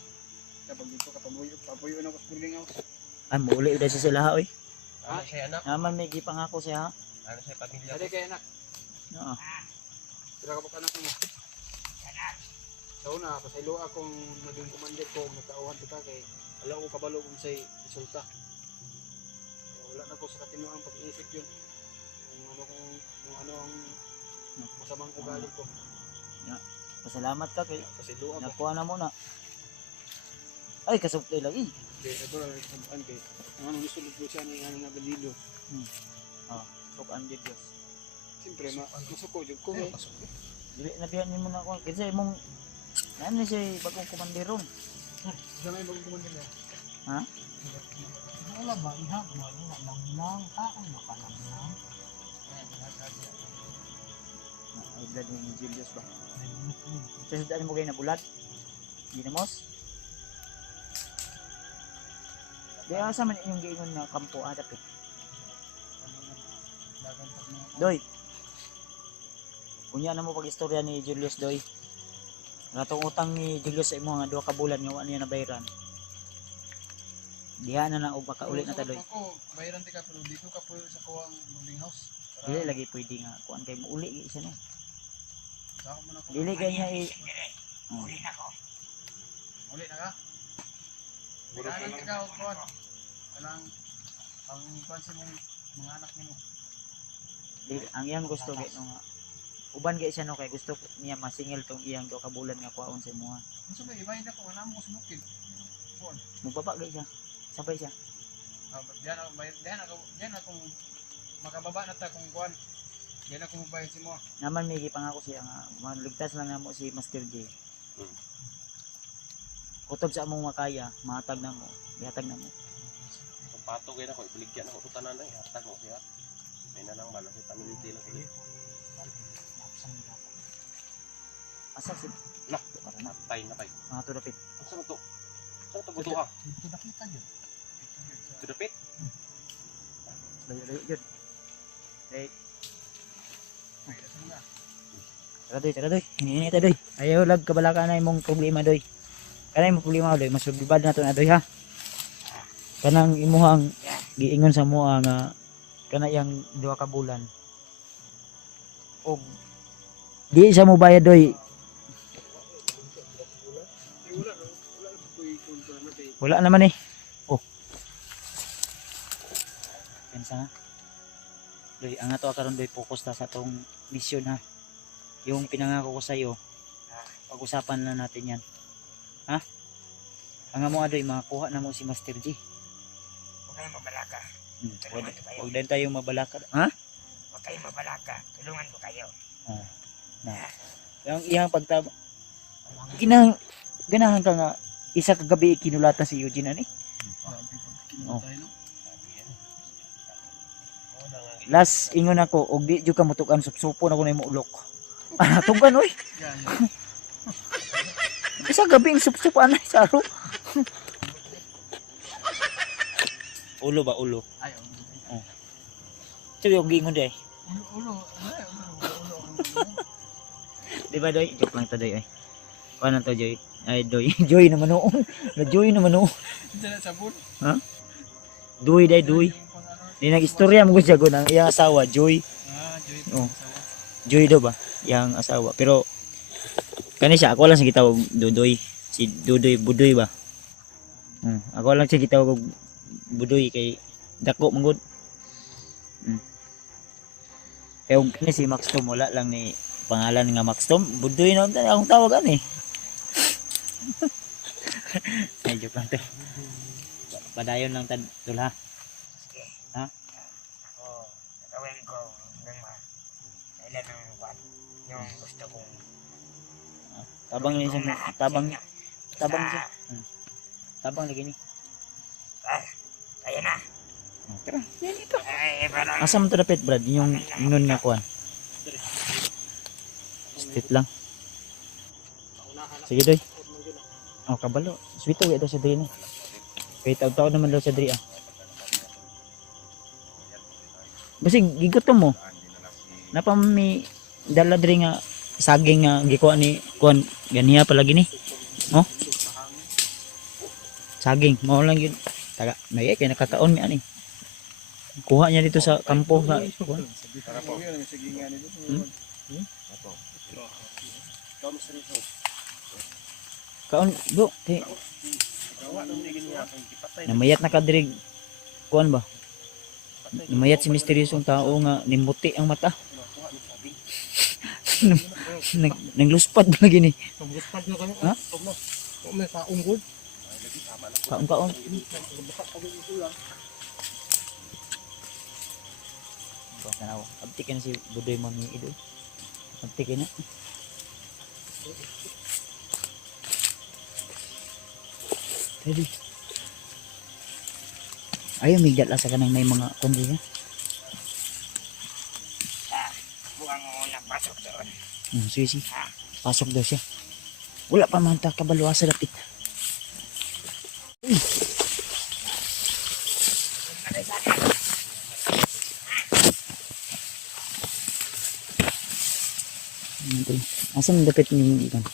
Kapag dito ka pabuyo na ko sa building house. Ay muli daw sa sila ha oy. Ano siya anak? Naman may gipangako siya ha. Ano siya pamilya? Dali kay anak. Oo. Sila ka anak mo. Sa una, pasaylo akong naging commander ko, nagtauhan kita kay alam ko kabalo kung sa'y resulta. Wala na ko sa katinuang pag-iisip yun. Kung ano ang masamang ugali ko. Pasalamat ka kay Pasaylo ako. nakuha na mo na. Ay, kasukli lagi. Kaya ito lang ang kay. Ang anong gusto ko siya ni ano na bandido. Sukaan dyan Diyos. Siyempre masuko jud ko eh. Dili nabihan niyo muna ako. Kasi mong, ano siya bagong kumandiron. Gamay bagong kumanda na. Ha? Wala ba ihag mo lang taon na pa lang. Ay, blood ni Julius ba? Kasi daan mo kayo na bulat? Ginamos? Di asa man yung giingon na kampo adap eh. Doy. Unya na mo pag-istorya ni Julius Doy. Ratong utang ni Julius sa imo nga 2 ka bulan nga wa niya nabayaran. Diha na na og makaulit na ta Doy. Ako bayaran ti ka pero dito ka po sa kuwang boarding house. Dili lagi pwede nga kuan kay mo uli gi siya no. Saka mo na ko. Dili kay niya Uli na ka. Bayaran ti ka og kuwan. Alang ang kuwan sa mong mga anak nimo. dili ang iyang gusto gay no nga uban gay siya no kay gusto niya masingil tong iyang 2 ka bulan nga kuwaon sa imuha. Unsa ba ibayad ako wala mo sa bukid. Kuwan. Mubaba gay siya. Sabay siya. Diyan ako bayad diyan ako makababa na ta kung kuwan. Diyan ako mabayad si mo. Naman may gipangako siya nga maligtas lang namo si Master J. Kutob sa among makaya, mahatag namo, ihatag namo. Kung pato kayo na ko, ibaligyan ako sa tanan ay hatag mo siya. May nanang bala si pamiliti lang ulit. Asa si Lah, patay na kayo. mga tudapit. Saan to? Saan to butuha? Dito nakita yun. To the pit? Layo jud. Hey, Ay, asan na? tara doy. Hini ta doy. Ayaw lag kabalaka na imong problema doy. Kanay mo problema doy, masubibad na to na doy ha. Kanang imuhang giingon sa moa nga kanayang 2 ka bulan. Og di sa mo bayad doy. Wala naman eh. Oh. Pensa nga. Doy, ang ato karon doy focus ta sa tong mission ha. Yung pinangako ko sa iyo. Pag-usapan na natin 'yan. Ha? Ang amo adoy makakuha na mo si Master G. Huwag kayong mabalaka. Huwag din tayo mabalaka. Ha? Huwag kayong mabalaka. Tulungan ko kayo. Yung iyang pagtaba. Ganahan ka nga isa ka gabi kinulatan si Eugene ani. Oh. Last ingon ako og di jud ka mutukan supsupo na ko na imo ulok. Ana tugan oy. Isa gabi ang supsupo anay sa aro. Ulo ba ulo? Ay, Oh. Sabi yung gingon day. ulo. Di ba doy? Joke lang to doy ay. Ano to Joy? Ay doy. Joy naman noon. Na Joy naman noon. Diyan sabon. Doy day doy. Di nag-istorya mo siya gun ang iyang asawa Joy. Joy. Oh. Joy do ba? Yang asawa. Pero kani siya ako lang sa gitawag Dudoy. Si Dudoy Budoy ba? Ako lang siya gitawag Budoy kay dako manggod. Kaya kani si Max Tom wala lang ni pangalan nga Max Tom. Budoy na akong tawagan eh. Ay joke lang to. Padayon lang tad tula. Oo. Gagawin ko ng ilan ng kwan. Yung gusto kong Tabang ni siya. Tabang siya. Tabang lagi ni. kaya na. Tara. Yan ito. Ay, parang Asa mo to dapit Brad? Yung nun nga kuan. Stit lang. Sige doy. Oh kabalo. Sweet away daw sa diri ni. Kay taw-taw naman daw sa diri ah. Basig gigutom mo. Napa may dala diri nga saging nga gikuha ni kuan ganiya palagi ni. Oh. Saging mao lang yun. Taga may kay nakakaon mi ani. Kuha niya dito sa kampo sa kuan. Kaon bro, kay namayat na ka diri kuan ba? Namayat si misteryosong tao nga nimuti ang mata. Nagluspad lagi ni. Pagluspad na kayo. Ha? May paunggod. Kaon-kaon. Baka tanawa. Abtik na si Budoy Mami Ido. Abtik na. Tadi. Ayaw may dala sa kanang may mga kundi niya. Buwang mo na pasok doon. Sige. Pasok daw siya. Wala pa man ta kabaluwa sa lapit. Asan dapat ni ikan?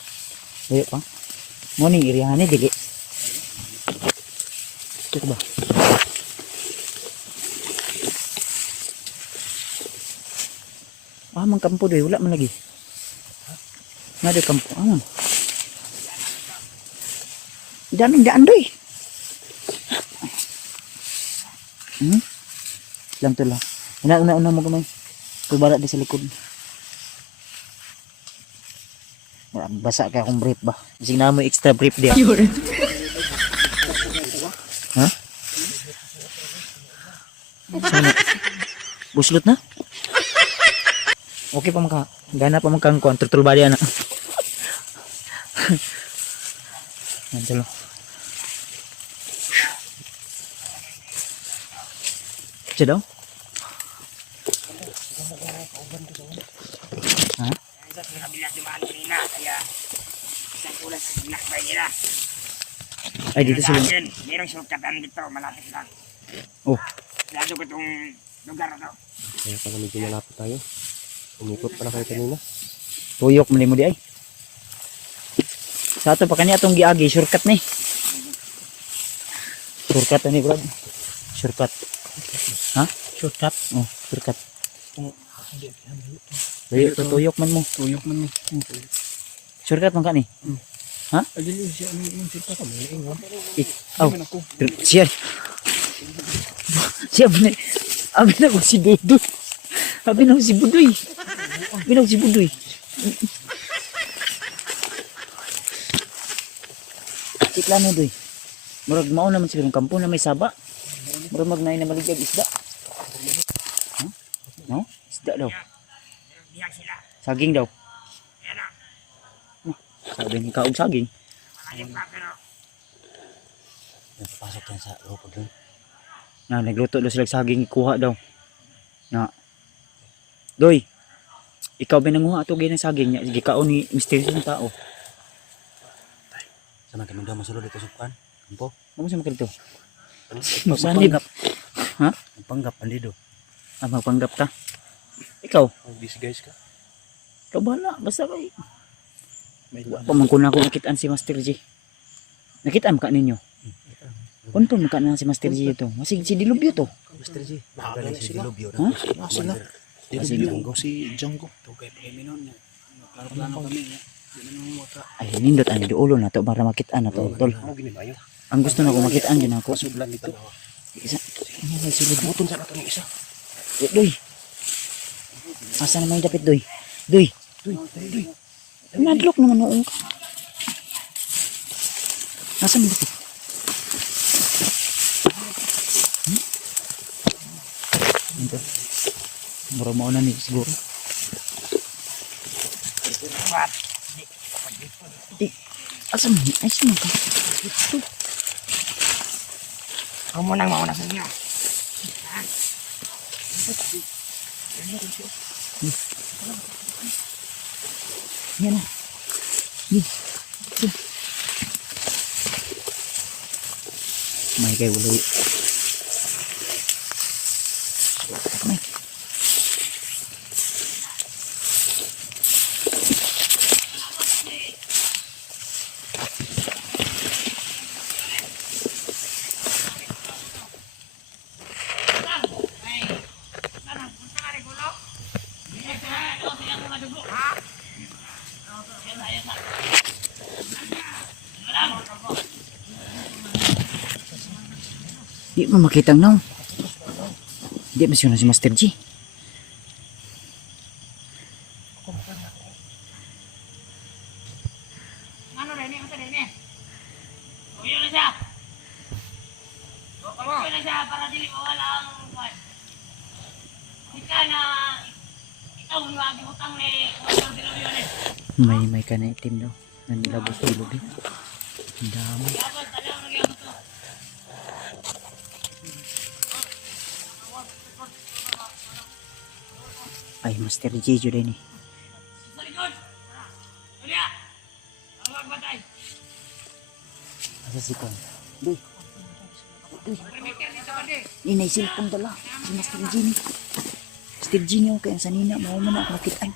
Ayo pa. Morning irihan ni dili. Ito ba? Mang kampo doy, wala man lagi. Nga kampo, man. Daan doy. Lang to lang. Una mo gamay. Pabala di sa likod. Basa ka akong brief ba? Isig na mo extra brief dia. Ha? Sana. Buslot na? Okay pa maka. Gana pa makang kuan turtul bali ana. Nanti lo. Siya daw? Ha? Sa kabila dumaan kanina, kaya isang ulas ang nakbay nila. Ay dito sila. Sa akin, merong shortcutan dito, malapit lang. Oh. Lado ko itong lugar na to. Kaya pala medyo malapit tayo. Umikot pala kayo kanina. Tuyok mo di ay. Sa ato pa kanya atong giagi shortcut ni. Shortcut ni brad. Shortcut. Ha? Shortcut. Oh, shortcut. Layo to tuyok man mo. Tuyok man ni. Shortcut man ka ni. Ha? Adili siya yung sita ka mo ingon. Oh. Siya. Siya ba? Abi na ko si Dudu. Abi na ko si Budoy. Abi na ko si Budoy. Tikla mo doy. Murag mao naman siguro kampo na may saba. Murag magnain na maligag isda. Huh? No? Isda daw. Diyan sila. Saging daw. Yan na. Sabi ni kaog saging. Malalim pa pero Pasok yan sa loob doon. Na nagluto daw sila saging kuha daw. Na. Doy. Ikaw ba nanguha ato gyud ng saging nya sige kaon ni misteryo ng tao. Sama ka daw masulod dito sa kuan. Kampo. Mo sa makalito. Masanib. Ha? Panggap andido. Ah, magpanggap ka. Ikaw, Disguise ka. ikaw bahala basta kay May pamang ko na ako nakitaan si Master G. Nakitaan ka ninyo. Unpon maka na si Master G ito. Masig si Dilubyo to. Mr. G. Bahala na sila. Ha? Sila. Sige. Dilubyo si Django. Tugay pa kami noon. Plano kami. Di na mo maka. Ay nindot ani ulo na to para makitaan na to tol. Mo gini mayo. Ang gusto na ko makitaan gyud ako. Sudlan dito. Isa. Ano ba sila? Button sa nato ni isa. Doy. Asa na may dapit doy? Doy. Nadlok naman noong ka. Asa mo dapit? Ito. Mura mo na ni siguro. Asa mo? Ay sino ka? ako munang mauna sa inyo. Yan na. May kayo uloy. May. Di mo makitang naw. Di ba siya na si Master G? Ano rin? Ano rin? Uyo na siya. na siya para dili mawala ang kwan. Ika na ikaw nga gibutang ni Juan Delorion eh. May ka na itim daw. Nanilabos-ilog eh. Ang dami. Yapon talagang nagyapon to. Ay, Master Jejo din eh. Sa likod. Julia. Tawag batay. Asa si Kon? Permitir dito ba di? Inay silpong dala. Si Master Jimmy. Master Jimmy yung kaya sanina. Mau mo na makitaan.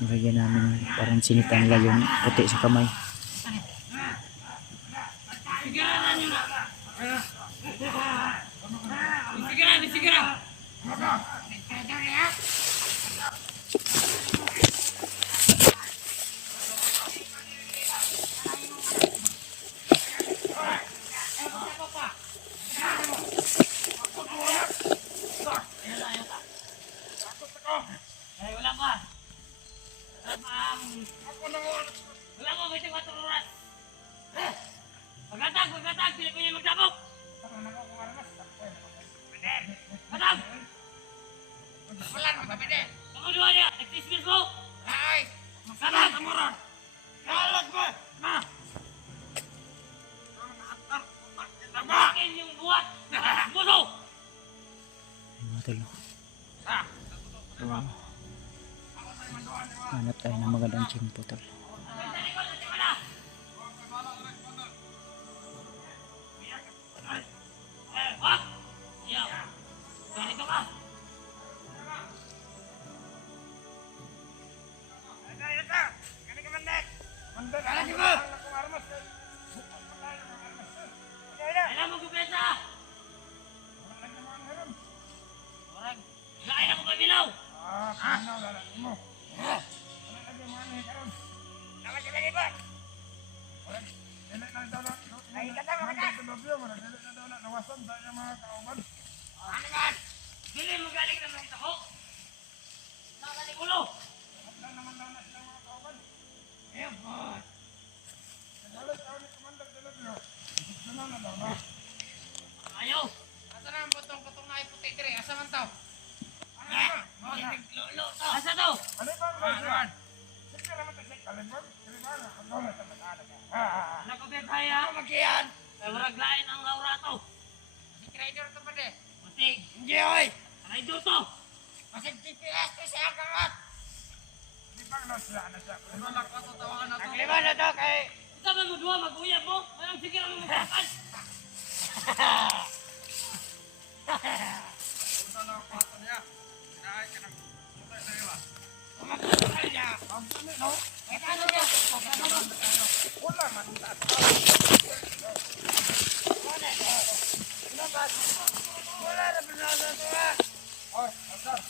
Nilagyan namin parang sinitan nila yung puti sa kamay. Wala pa. Wala ko, may tingwa tururat. Magkatag, pili ko niya magtabok. Katag! Wala naman kami din. Kamu dua niya, nag-dismiss mo. Ay! Katag! Kamuran! Kalag mo! Ma! Makin yung buhat! Buso! Ay, mga talo. Hanap tayo ng magandang chimpo tol. Dili mo galing naman ito ko. Nakaling ulo. Ayaw. Asa na ang butong-butong na iputi dire? Asa man to? Asa to? Nakabit kaya magiyan. Warag lain ang Laura to. Si Rider to pa de. Masig. Hindi oy. Rider to. Masig GPS to siya kangat. Di pa na siya na siya. Wala ka to tawangan na to. Naglima na to kay. Ito ba mo duwa mag-uyab mo? Walang sige lang mo kapan. Punta na ako ato niya. Sinahay ka ng punta sa iwa. Kumakasal niya. No? Ano niya? Wala man. Wala na pinasa ito ha. Oy, asar.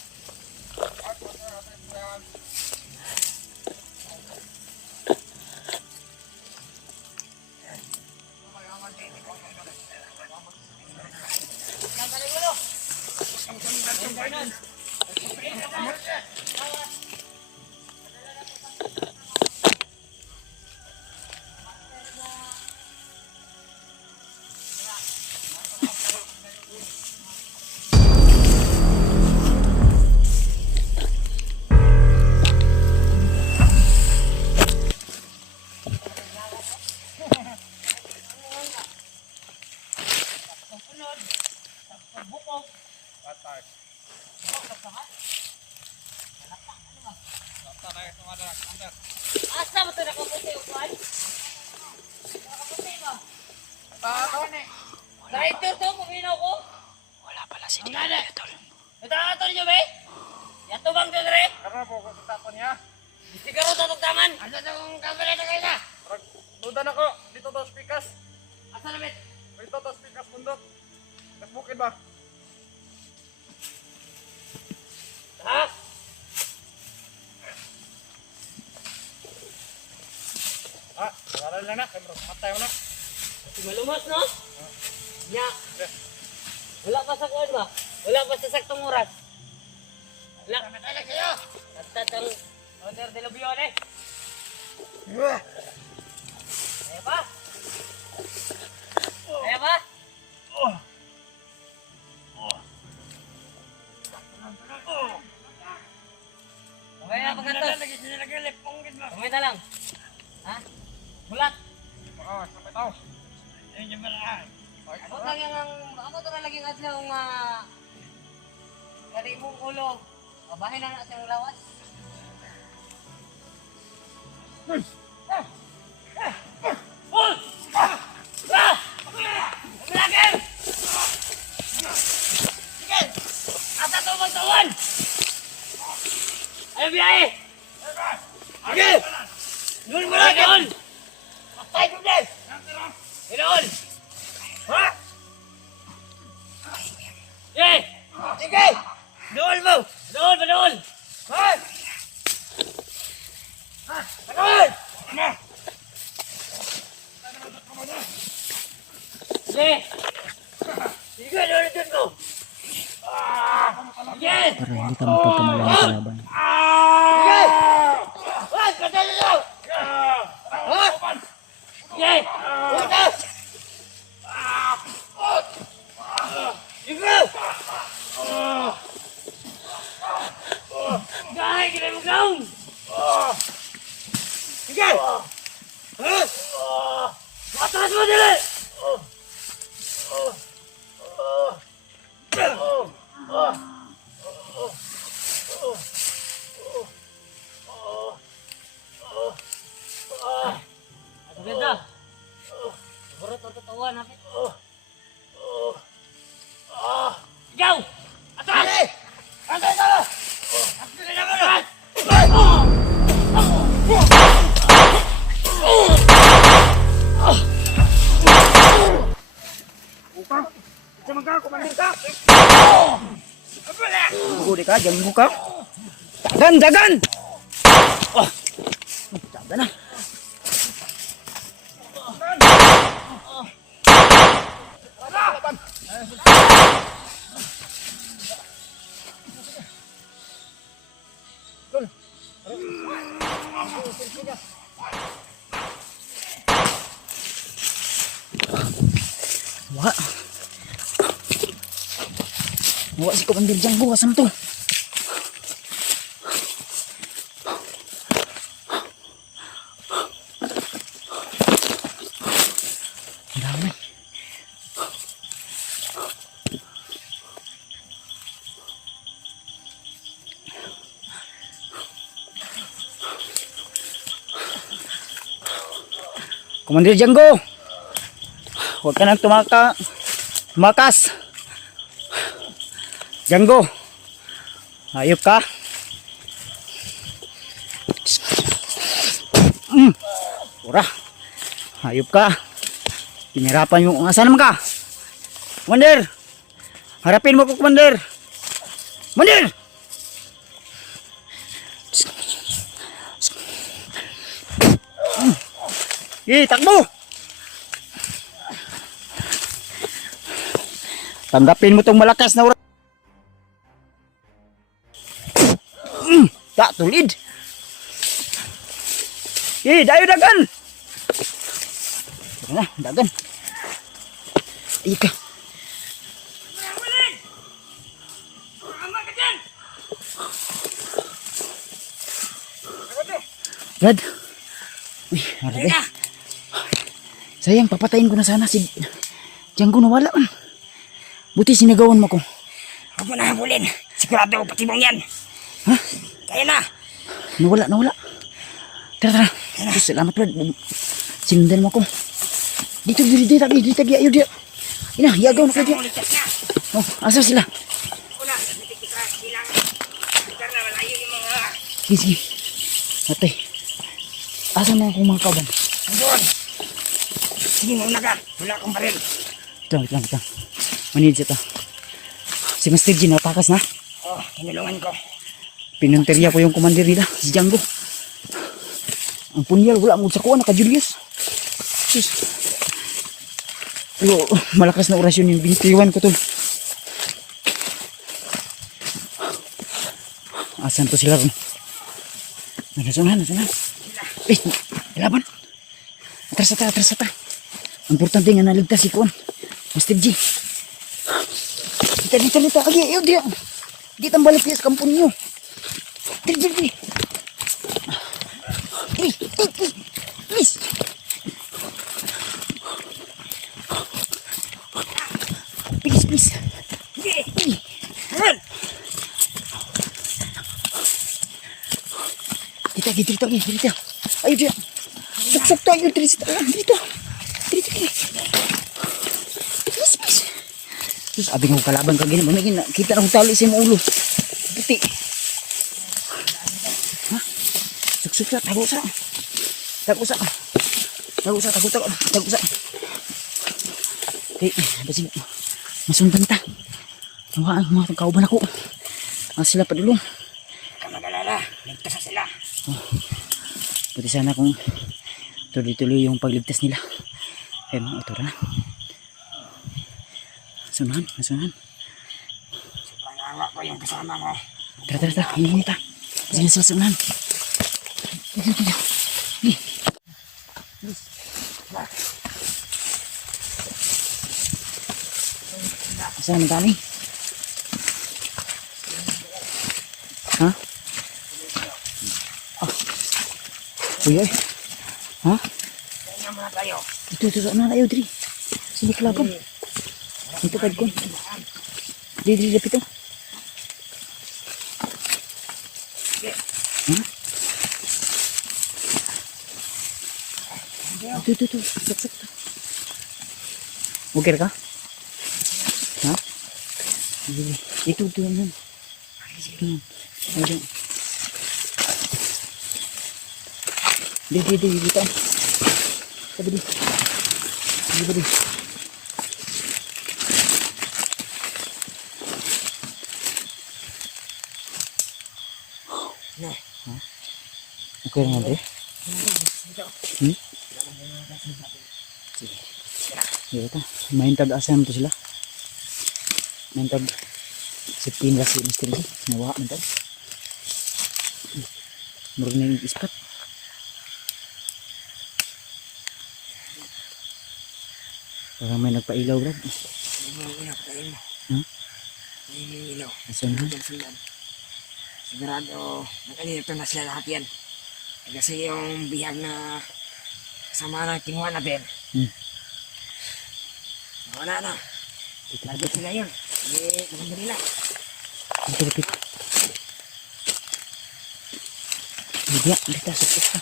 Asa mo ito nakaputi o kuhan? Nakaputi ba? Traitor to, puminaw ko. Wala pala si Diana, tol. Ito na ito niyo, be. Yato bang to, Dre? Karena po kung tatapon niya. Di ka rin tatagtaman. Asa itong kamera na kayo na? Duda na ko. Dito to speakers. Asa na, bet? Dito to speakers bundok. Nagbukid ba? Ha? Ah, wala lang na. Matay mo na. Malumas, no? Nya. Wala pa sa kuwan ba? Wala pa sa saktong oras. Wala. Kamatala kayo. Nagtatang order de Lubion eh. Kaya ba? Kaya ba? Okay na pagkantos. Okay na lang. Ha? Bulat. Oo, sampai tao. Ako lang yung ako to na laging adlaw nga kari mong ulo. Babahin na natin ang lawas. Umilagin! Sige! Asa to magtawan? Ayaw biyahe! Sige! Doon mo lang doon! Patay mo din! Doon! Ha? Sige! Sige! Doon mo! Doon ba doon? Ha? Doon! Sige! Sige! Doon mo! Sige! Para hindi ka mapagkamalan sa laban. Sige! Wag! Patay na daw! Ha? Sige! Wag! Sige! Gaya kita mo gaun! Sige! Matras mo dili! Ano ganda? Siguro tututuan natin. Ikaw! Atras! Atras ka! Atras ka na! Huli ka, jangan ka. Dagan, dagan! Oh, dagan na. Wah. Wah si Komandir Janggo asam tuh. Dami. Komandir Janggo. Huwag ka nang tumakas. Janggo. Ayop ka. Ura. Ayop ka. Pinirapan yung asa naman ka. Komandir. Harapin mo ko, Komandir. Komandir. Takbo. Tanggapin mo tong malakas na oras. Tak tulid. Dayo dagan. Nah, dagan. Ika. Brad. Uy, harap eh. Sayang, papatayin ko na sana si Janggo, nawala man. Buti sinagawan mo ko. Huwag mo na habulin. Sigurado, pati mong yan. Ha? Kaya na. Nawala. Tara. Salamat, Brad. Sinundan mo ko. Dito, ayun, Ina, yagaw na kayo. Isang ligtas na. Oh, asa sila? Una, natitikra, bilang. Bilang na malayo yung mga... Sige, sige. Atay. Asa na akong mga kauban? Andun. Sige, mauna ka. Wala akong baril. Wait lang. Manid siya ta. Si Master G natakas na. Oh, tinulungan ko. Pinunteriya ko yung commander nila, si Django. Ang punyal, wala mo sa kuha, naka-Julius. Sus. Pero malakas na orasyon yung binitiwan ko to. Asan to sila ron? Nasunan. Eh, laban. Atras ata. Ang importante nga naligtas si Kuan. Master G. Dito. Ayaw, diyan. Di tambalik sa kampon nyo. Dali. Please. Please. Dito. Ayo dia. Sok tayo dito. Please. Terus abing ko kalaban ka gini, mamigin kita na tali sa imong ulo. Puti. Ha? Suksuk tago sa. Basi masundan ta. Ang mga kauban ako. Sila padulong. Kamagalala, ligtas na sila. Pwede sana kung tuloy-tuloy yung pagligtas nila. Eh, mga ito na. Sunahan. Sobrang awa ko yung kasama mo. Tara. Hihingi ta. Kasi na sila sunahan. Saan naman tani? Ha? Uy. Ha? Kaya muna tayo. Ito, ano na tayo, Dri? Sini kelaban. Ito, tagkon. Dri, lapit ito. Ha? Ito. Saksak. Okay ka? Ha? Ito, ano? Ayan. Dito. Sabi di. Nah. Okay na Andre? Dito. Mahintag asam to sila. Mahintag September si Mr. G. Nawa man tayo. Murag na yung ispat. Parang may nagpailaw, Brad. Hmm? Asan ha? Sigurado, nakalito na sila lahat yan. Kasi yung bihag na kasama na kinuha natin. Wala na. Nandun sila yun. Maganda nila. Ito, lapit. Hindi, dito, sukses ka.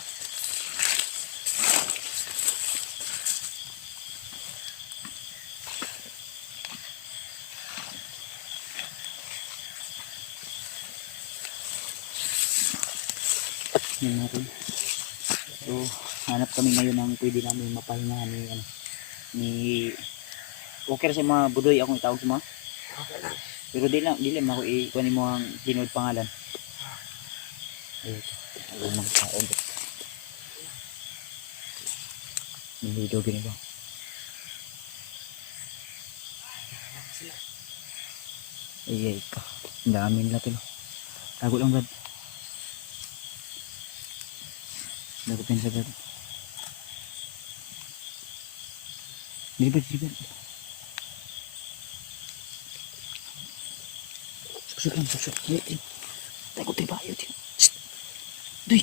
Yan natin. So, hanap kami ngayon ng pwede namin mapahinga ni okay sa mga budoy akong itawag sa mga. Okay lang. Pero di lang ako ikunin mo ang hinood pangalan. Ayun, mga taon. May video gini ba? Ay ka. Ang dami nila tilo. Tago lang, Brad. Lagutin sa Brad. Dilibad. Suksuk. Takot tayo ba? Ayaw tayo. Duy.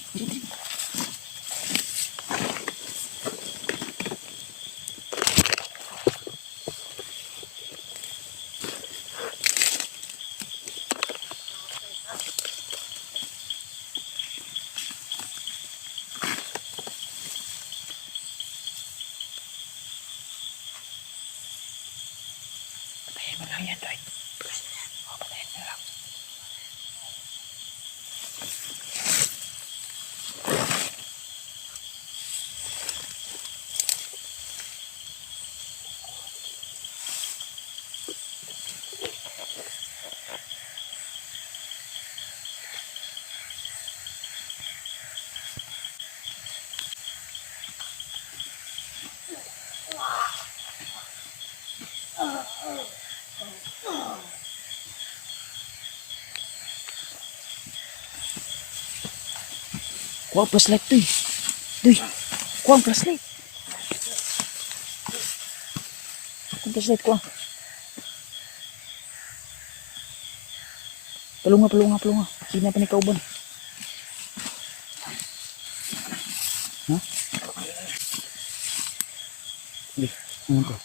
Patayin mo lang yan, Doy. Patayin mo lang. Kuha ang flashlight, Doy. Doy, kuha ang flashlight. Kuha ang flashlight, kuha. Palunga. Sige na pa ni kauban. Ha? Di, ano to?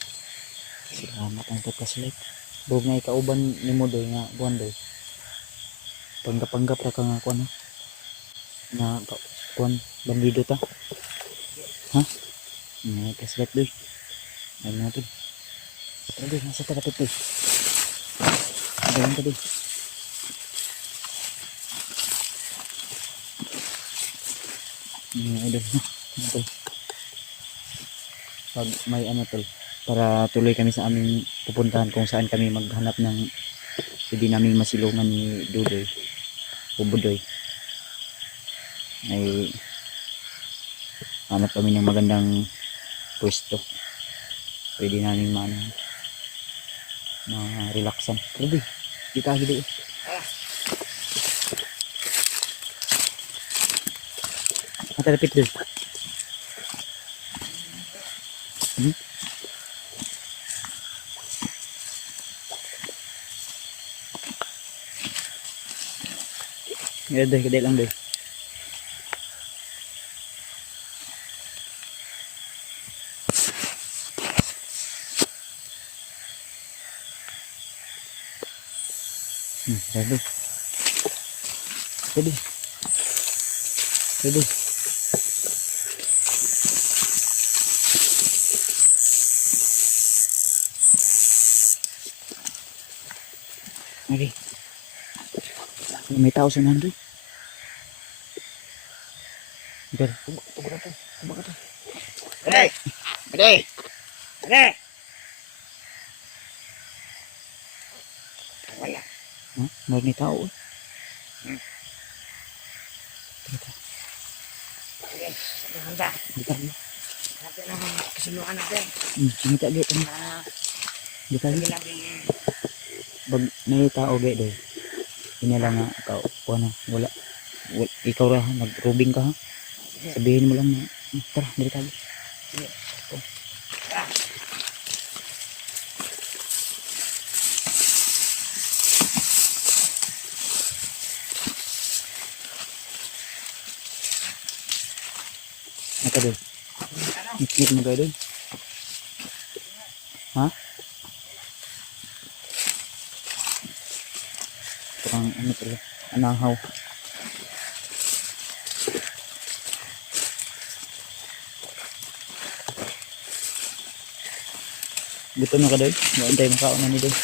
Salamat ang ito flashlight. Buog na ikauban ni mo, Doy, nga buwan, Doy. Panggap-panggap ra ka nga kuha na. Na kuhan bandido ta. Ha? May flashlight, Doy. Ayun natin. Tara, Doy, nasa kalapit, Doy. Gawin ka, Doy. Idol, tol. Pag may ano, tol, para tuloy kami sa aming pupuntahan kung saan kami maghanap ng pwede naming masilungan ni Dudoy o Budoy, ay hanap kami ng magandang pwesto pwede namin relaxan. Grabe, di ka hili. Matalapit, Doy. Doy, kadali lang, Doy. Doy. Doy. Doy. Okay. May tao sa nandoy. Gal, tubak ka to. Ade! Wala. Ha? May tao. Sige, handa. Dito. Natin ang kasunduan natin. Kita git. Dito. Pag may tao gay, Doy. Inala nga ikaw, ano, wala, ikaw ra, mag-rubing ka, ha? Sabihin mo lang na, tara, dali tayo. Naka, Doy. Ngit mo kayo, Doy. Ha? Parang ano pala, anahaw. Gutom na ka, Doy? Maantay makaon na ni Doy.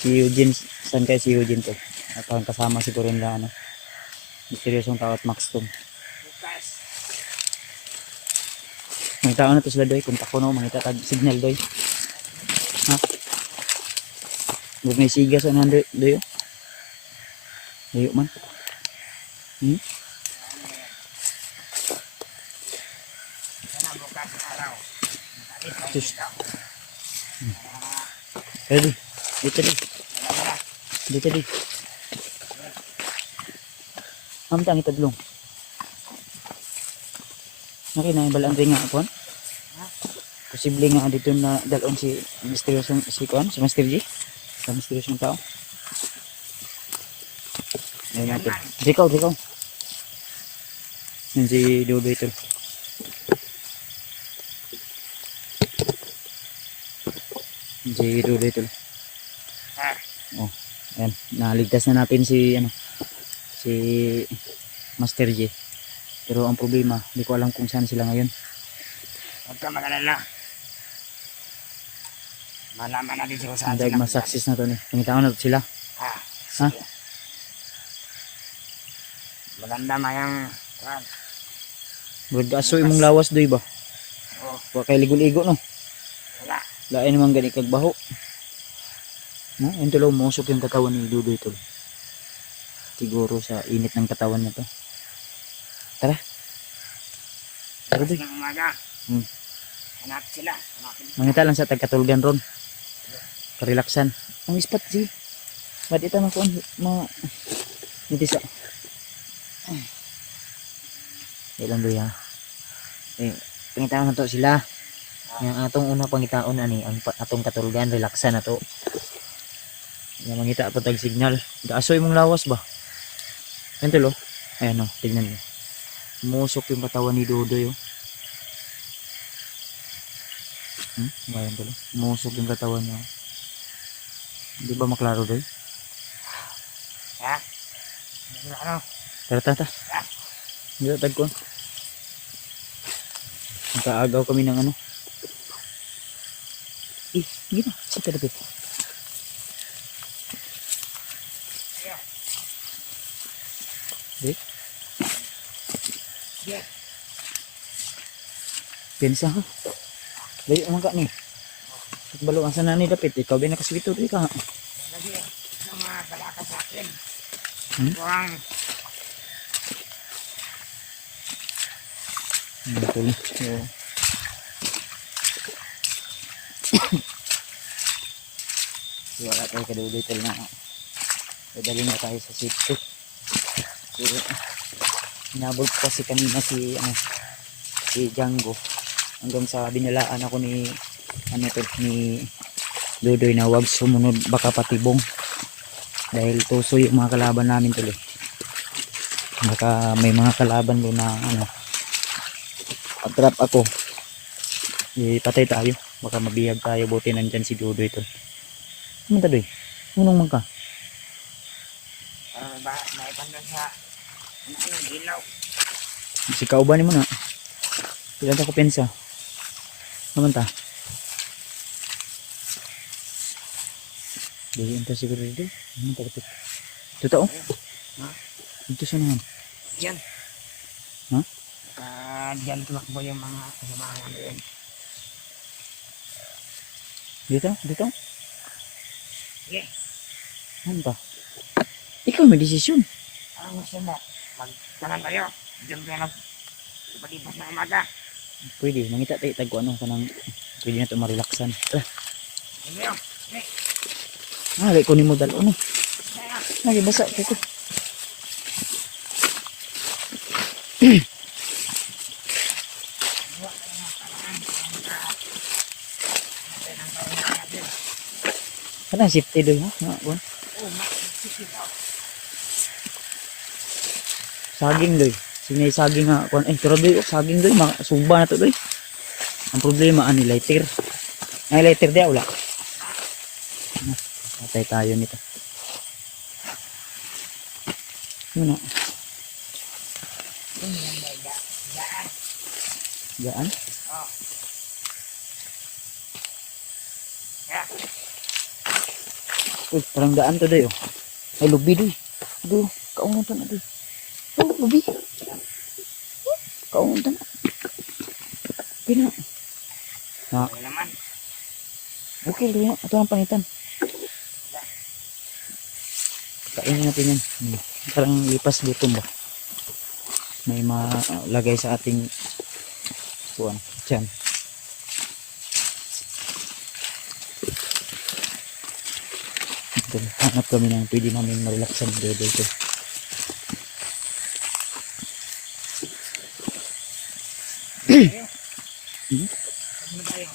Si Eugene, saan kayo si Eugene to? At parang kasama siguro nila, ano, misteryosong tao at Max Tom. May tao na to sila, Doy. Punta ko, no, mangita tag signal, Doy. Ha? Huwag may siga sa nando, Doy. Layo man. Sus. Ready. Dito. Amtang itadlong. Nakina balaan rin nga po. Posible nga dito na dalon si misteryosong si Kuan, si Master G. Sa misteryosong tao. Ayun natin. Rikaw. Yan si Dudoy ito. Si Dudoy ito. Oh, ayan. Naligtas na natin si Master G. Pero ang problema, hindi ko alam kung saan sila ngayon. Huwag ka mag-alala. malaman natin sila sa Ang atin. daig ma-success na to ni. Pangitaon na to sila. Ha? Ha? Sige. Maganda mayang kuwan. Brad aso imong lawas doy ba? Oo. Wa kay ligo-ligo no. Wala. Lain naman gani kag baho. No, ento lo musok yung katawan ni Dudoy tol. Siguro sa init ng katawan niya to. Tara. Tara doy. Ng umaga. Hmm. Hanap sila. Hanapin sila. Mangita lang sa tagkatulgan ron. Karelaksan. Ang ispat si. Ba't ito na kuan hindi sa. Ilang doy ha. Pangitaon na to sila. Yang atong una pangitaon ani ang atong katulgan relaksan na to. Yang mangita pa tag signal. Gaasoy mong lawas ba? Yan tulo. Ayan o, tignan mo. Musok yung katawan ni Dodoy o. Ayan tulo. Musok yung katawan niya. Hindi ba maklaro doy? Ha? Ano? Tara tata. Hindi tag ko. Nakaagaw kami ng ano. Gina. Sita dapit. Pensa ha. Layo man ka ni. Balo ang sana ni dapit ikaw ba nakaswito ri ka. Lagi. Ang mga balaka sa akin. Hmm? Ito ang Betul. So, wala tayo kadulital na. Dadali na tayo sa sitio. So, hinabol ko kasi kanina si Django hanggang sa binalaan ako ni ni Dodoy na wag sumunod baka patibong dahil tuso yung mga kalaban namin tuloy. Baka may mga kalaban doon na pag-trap ako patay tayo, baka mabihag tayo, buti nandyan si Dodoy ito. Ano Dodoy? Unong man ka? may pandan sa anong ilaw. Si kauban mo na. Ilan ta ko pensa? Naman ta? Dili ito siguro dito. Naman ta kapit. Totoo? Ito sa naman. Yan. Ha? Diyan tumakbo yung mga kasamahan namin. Dito? Dito? Sige. Naman ta? Ikaw may desisyon. Ang gusto mo? Magtanan tayo. Diyan tayo nagpalipas na umaga. Pwede. Mangita tayo tagko kanang pwede na ito marelaksan. Tara. Sige yun. Lagi ko ni mo dalo no. Lagi basa ko. Kana safety doy ha? Bon. Saging doy. Sige saging nga kon pero doy saging doy suba na to doy. Ang problema ani lighter. Ay lighter dia wala. Patay tayo nito. Ano? Gaan? Uy, parang daan to doy oh. Ay lubi doy. Do, kaungutan na doy. Oh, lubi. Kaungutan na. Pina. Ano naman? Okay doy. Ito ang pangitan. Kainin natin yan. Parang lipas gutom ba? May malagay sa ating kuwan. Diyan. Hanap kami ng pwede namin marelaksan dito. Ano tayo?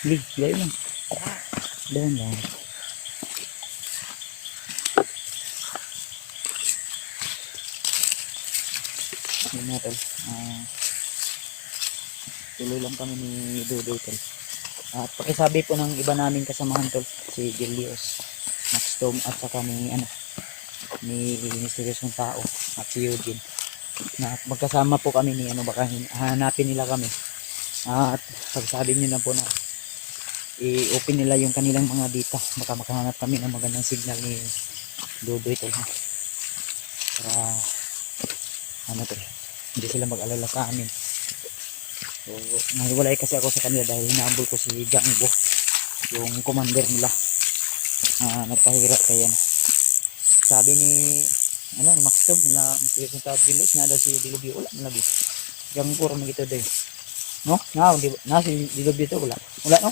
Hindi, gaya lang. Dahan lang. Yun na tol. Tuloy lang kami ni Dodoy tol. At pakisabi po ng iba naming kasamahan tol. Si Julius, Max Tom at saka ni ni misteryosong tao at si Eugene. Na magkasama po kami ni baka hanapin nila kami. At pagsabi niyo na po na i-open nila yung kanilang mga data. Baka makahanap kami ng magandang signal ni Dodoy to. Para ano to, hindi sila mag-alala sa amin. So, nahiwalay kasi ako sa kanila dahil hinabol ko si Jangbo, yung commander nila. Nagpahirap kaya sabi ni Maxtob na sa South Village na daw si Dilubyo, wala na lagi. Jangbo rin magito doy. No? Na si Dilubyo to wala. Wala no?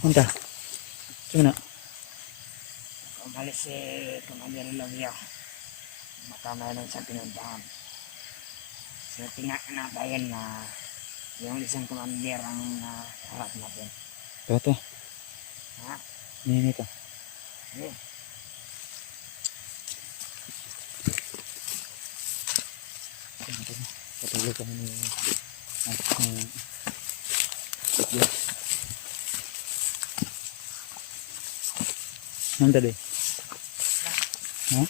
Punta. Sige na. Umalis si Commander Lovio. Makamay lang sa pinuntahan. So tingnan na tayo na yung isang commander ang harap natin. Ito. Ha? Nini to. Eh, Patuloy kami ni Nanda deh. Ha? na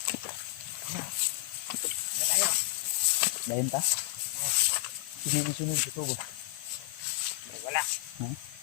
tayo. Dayon ta? Sino yung sunod dito ba? Wala. Ha?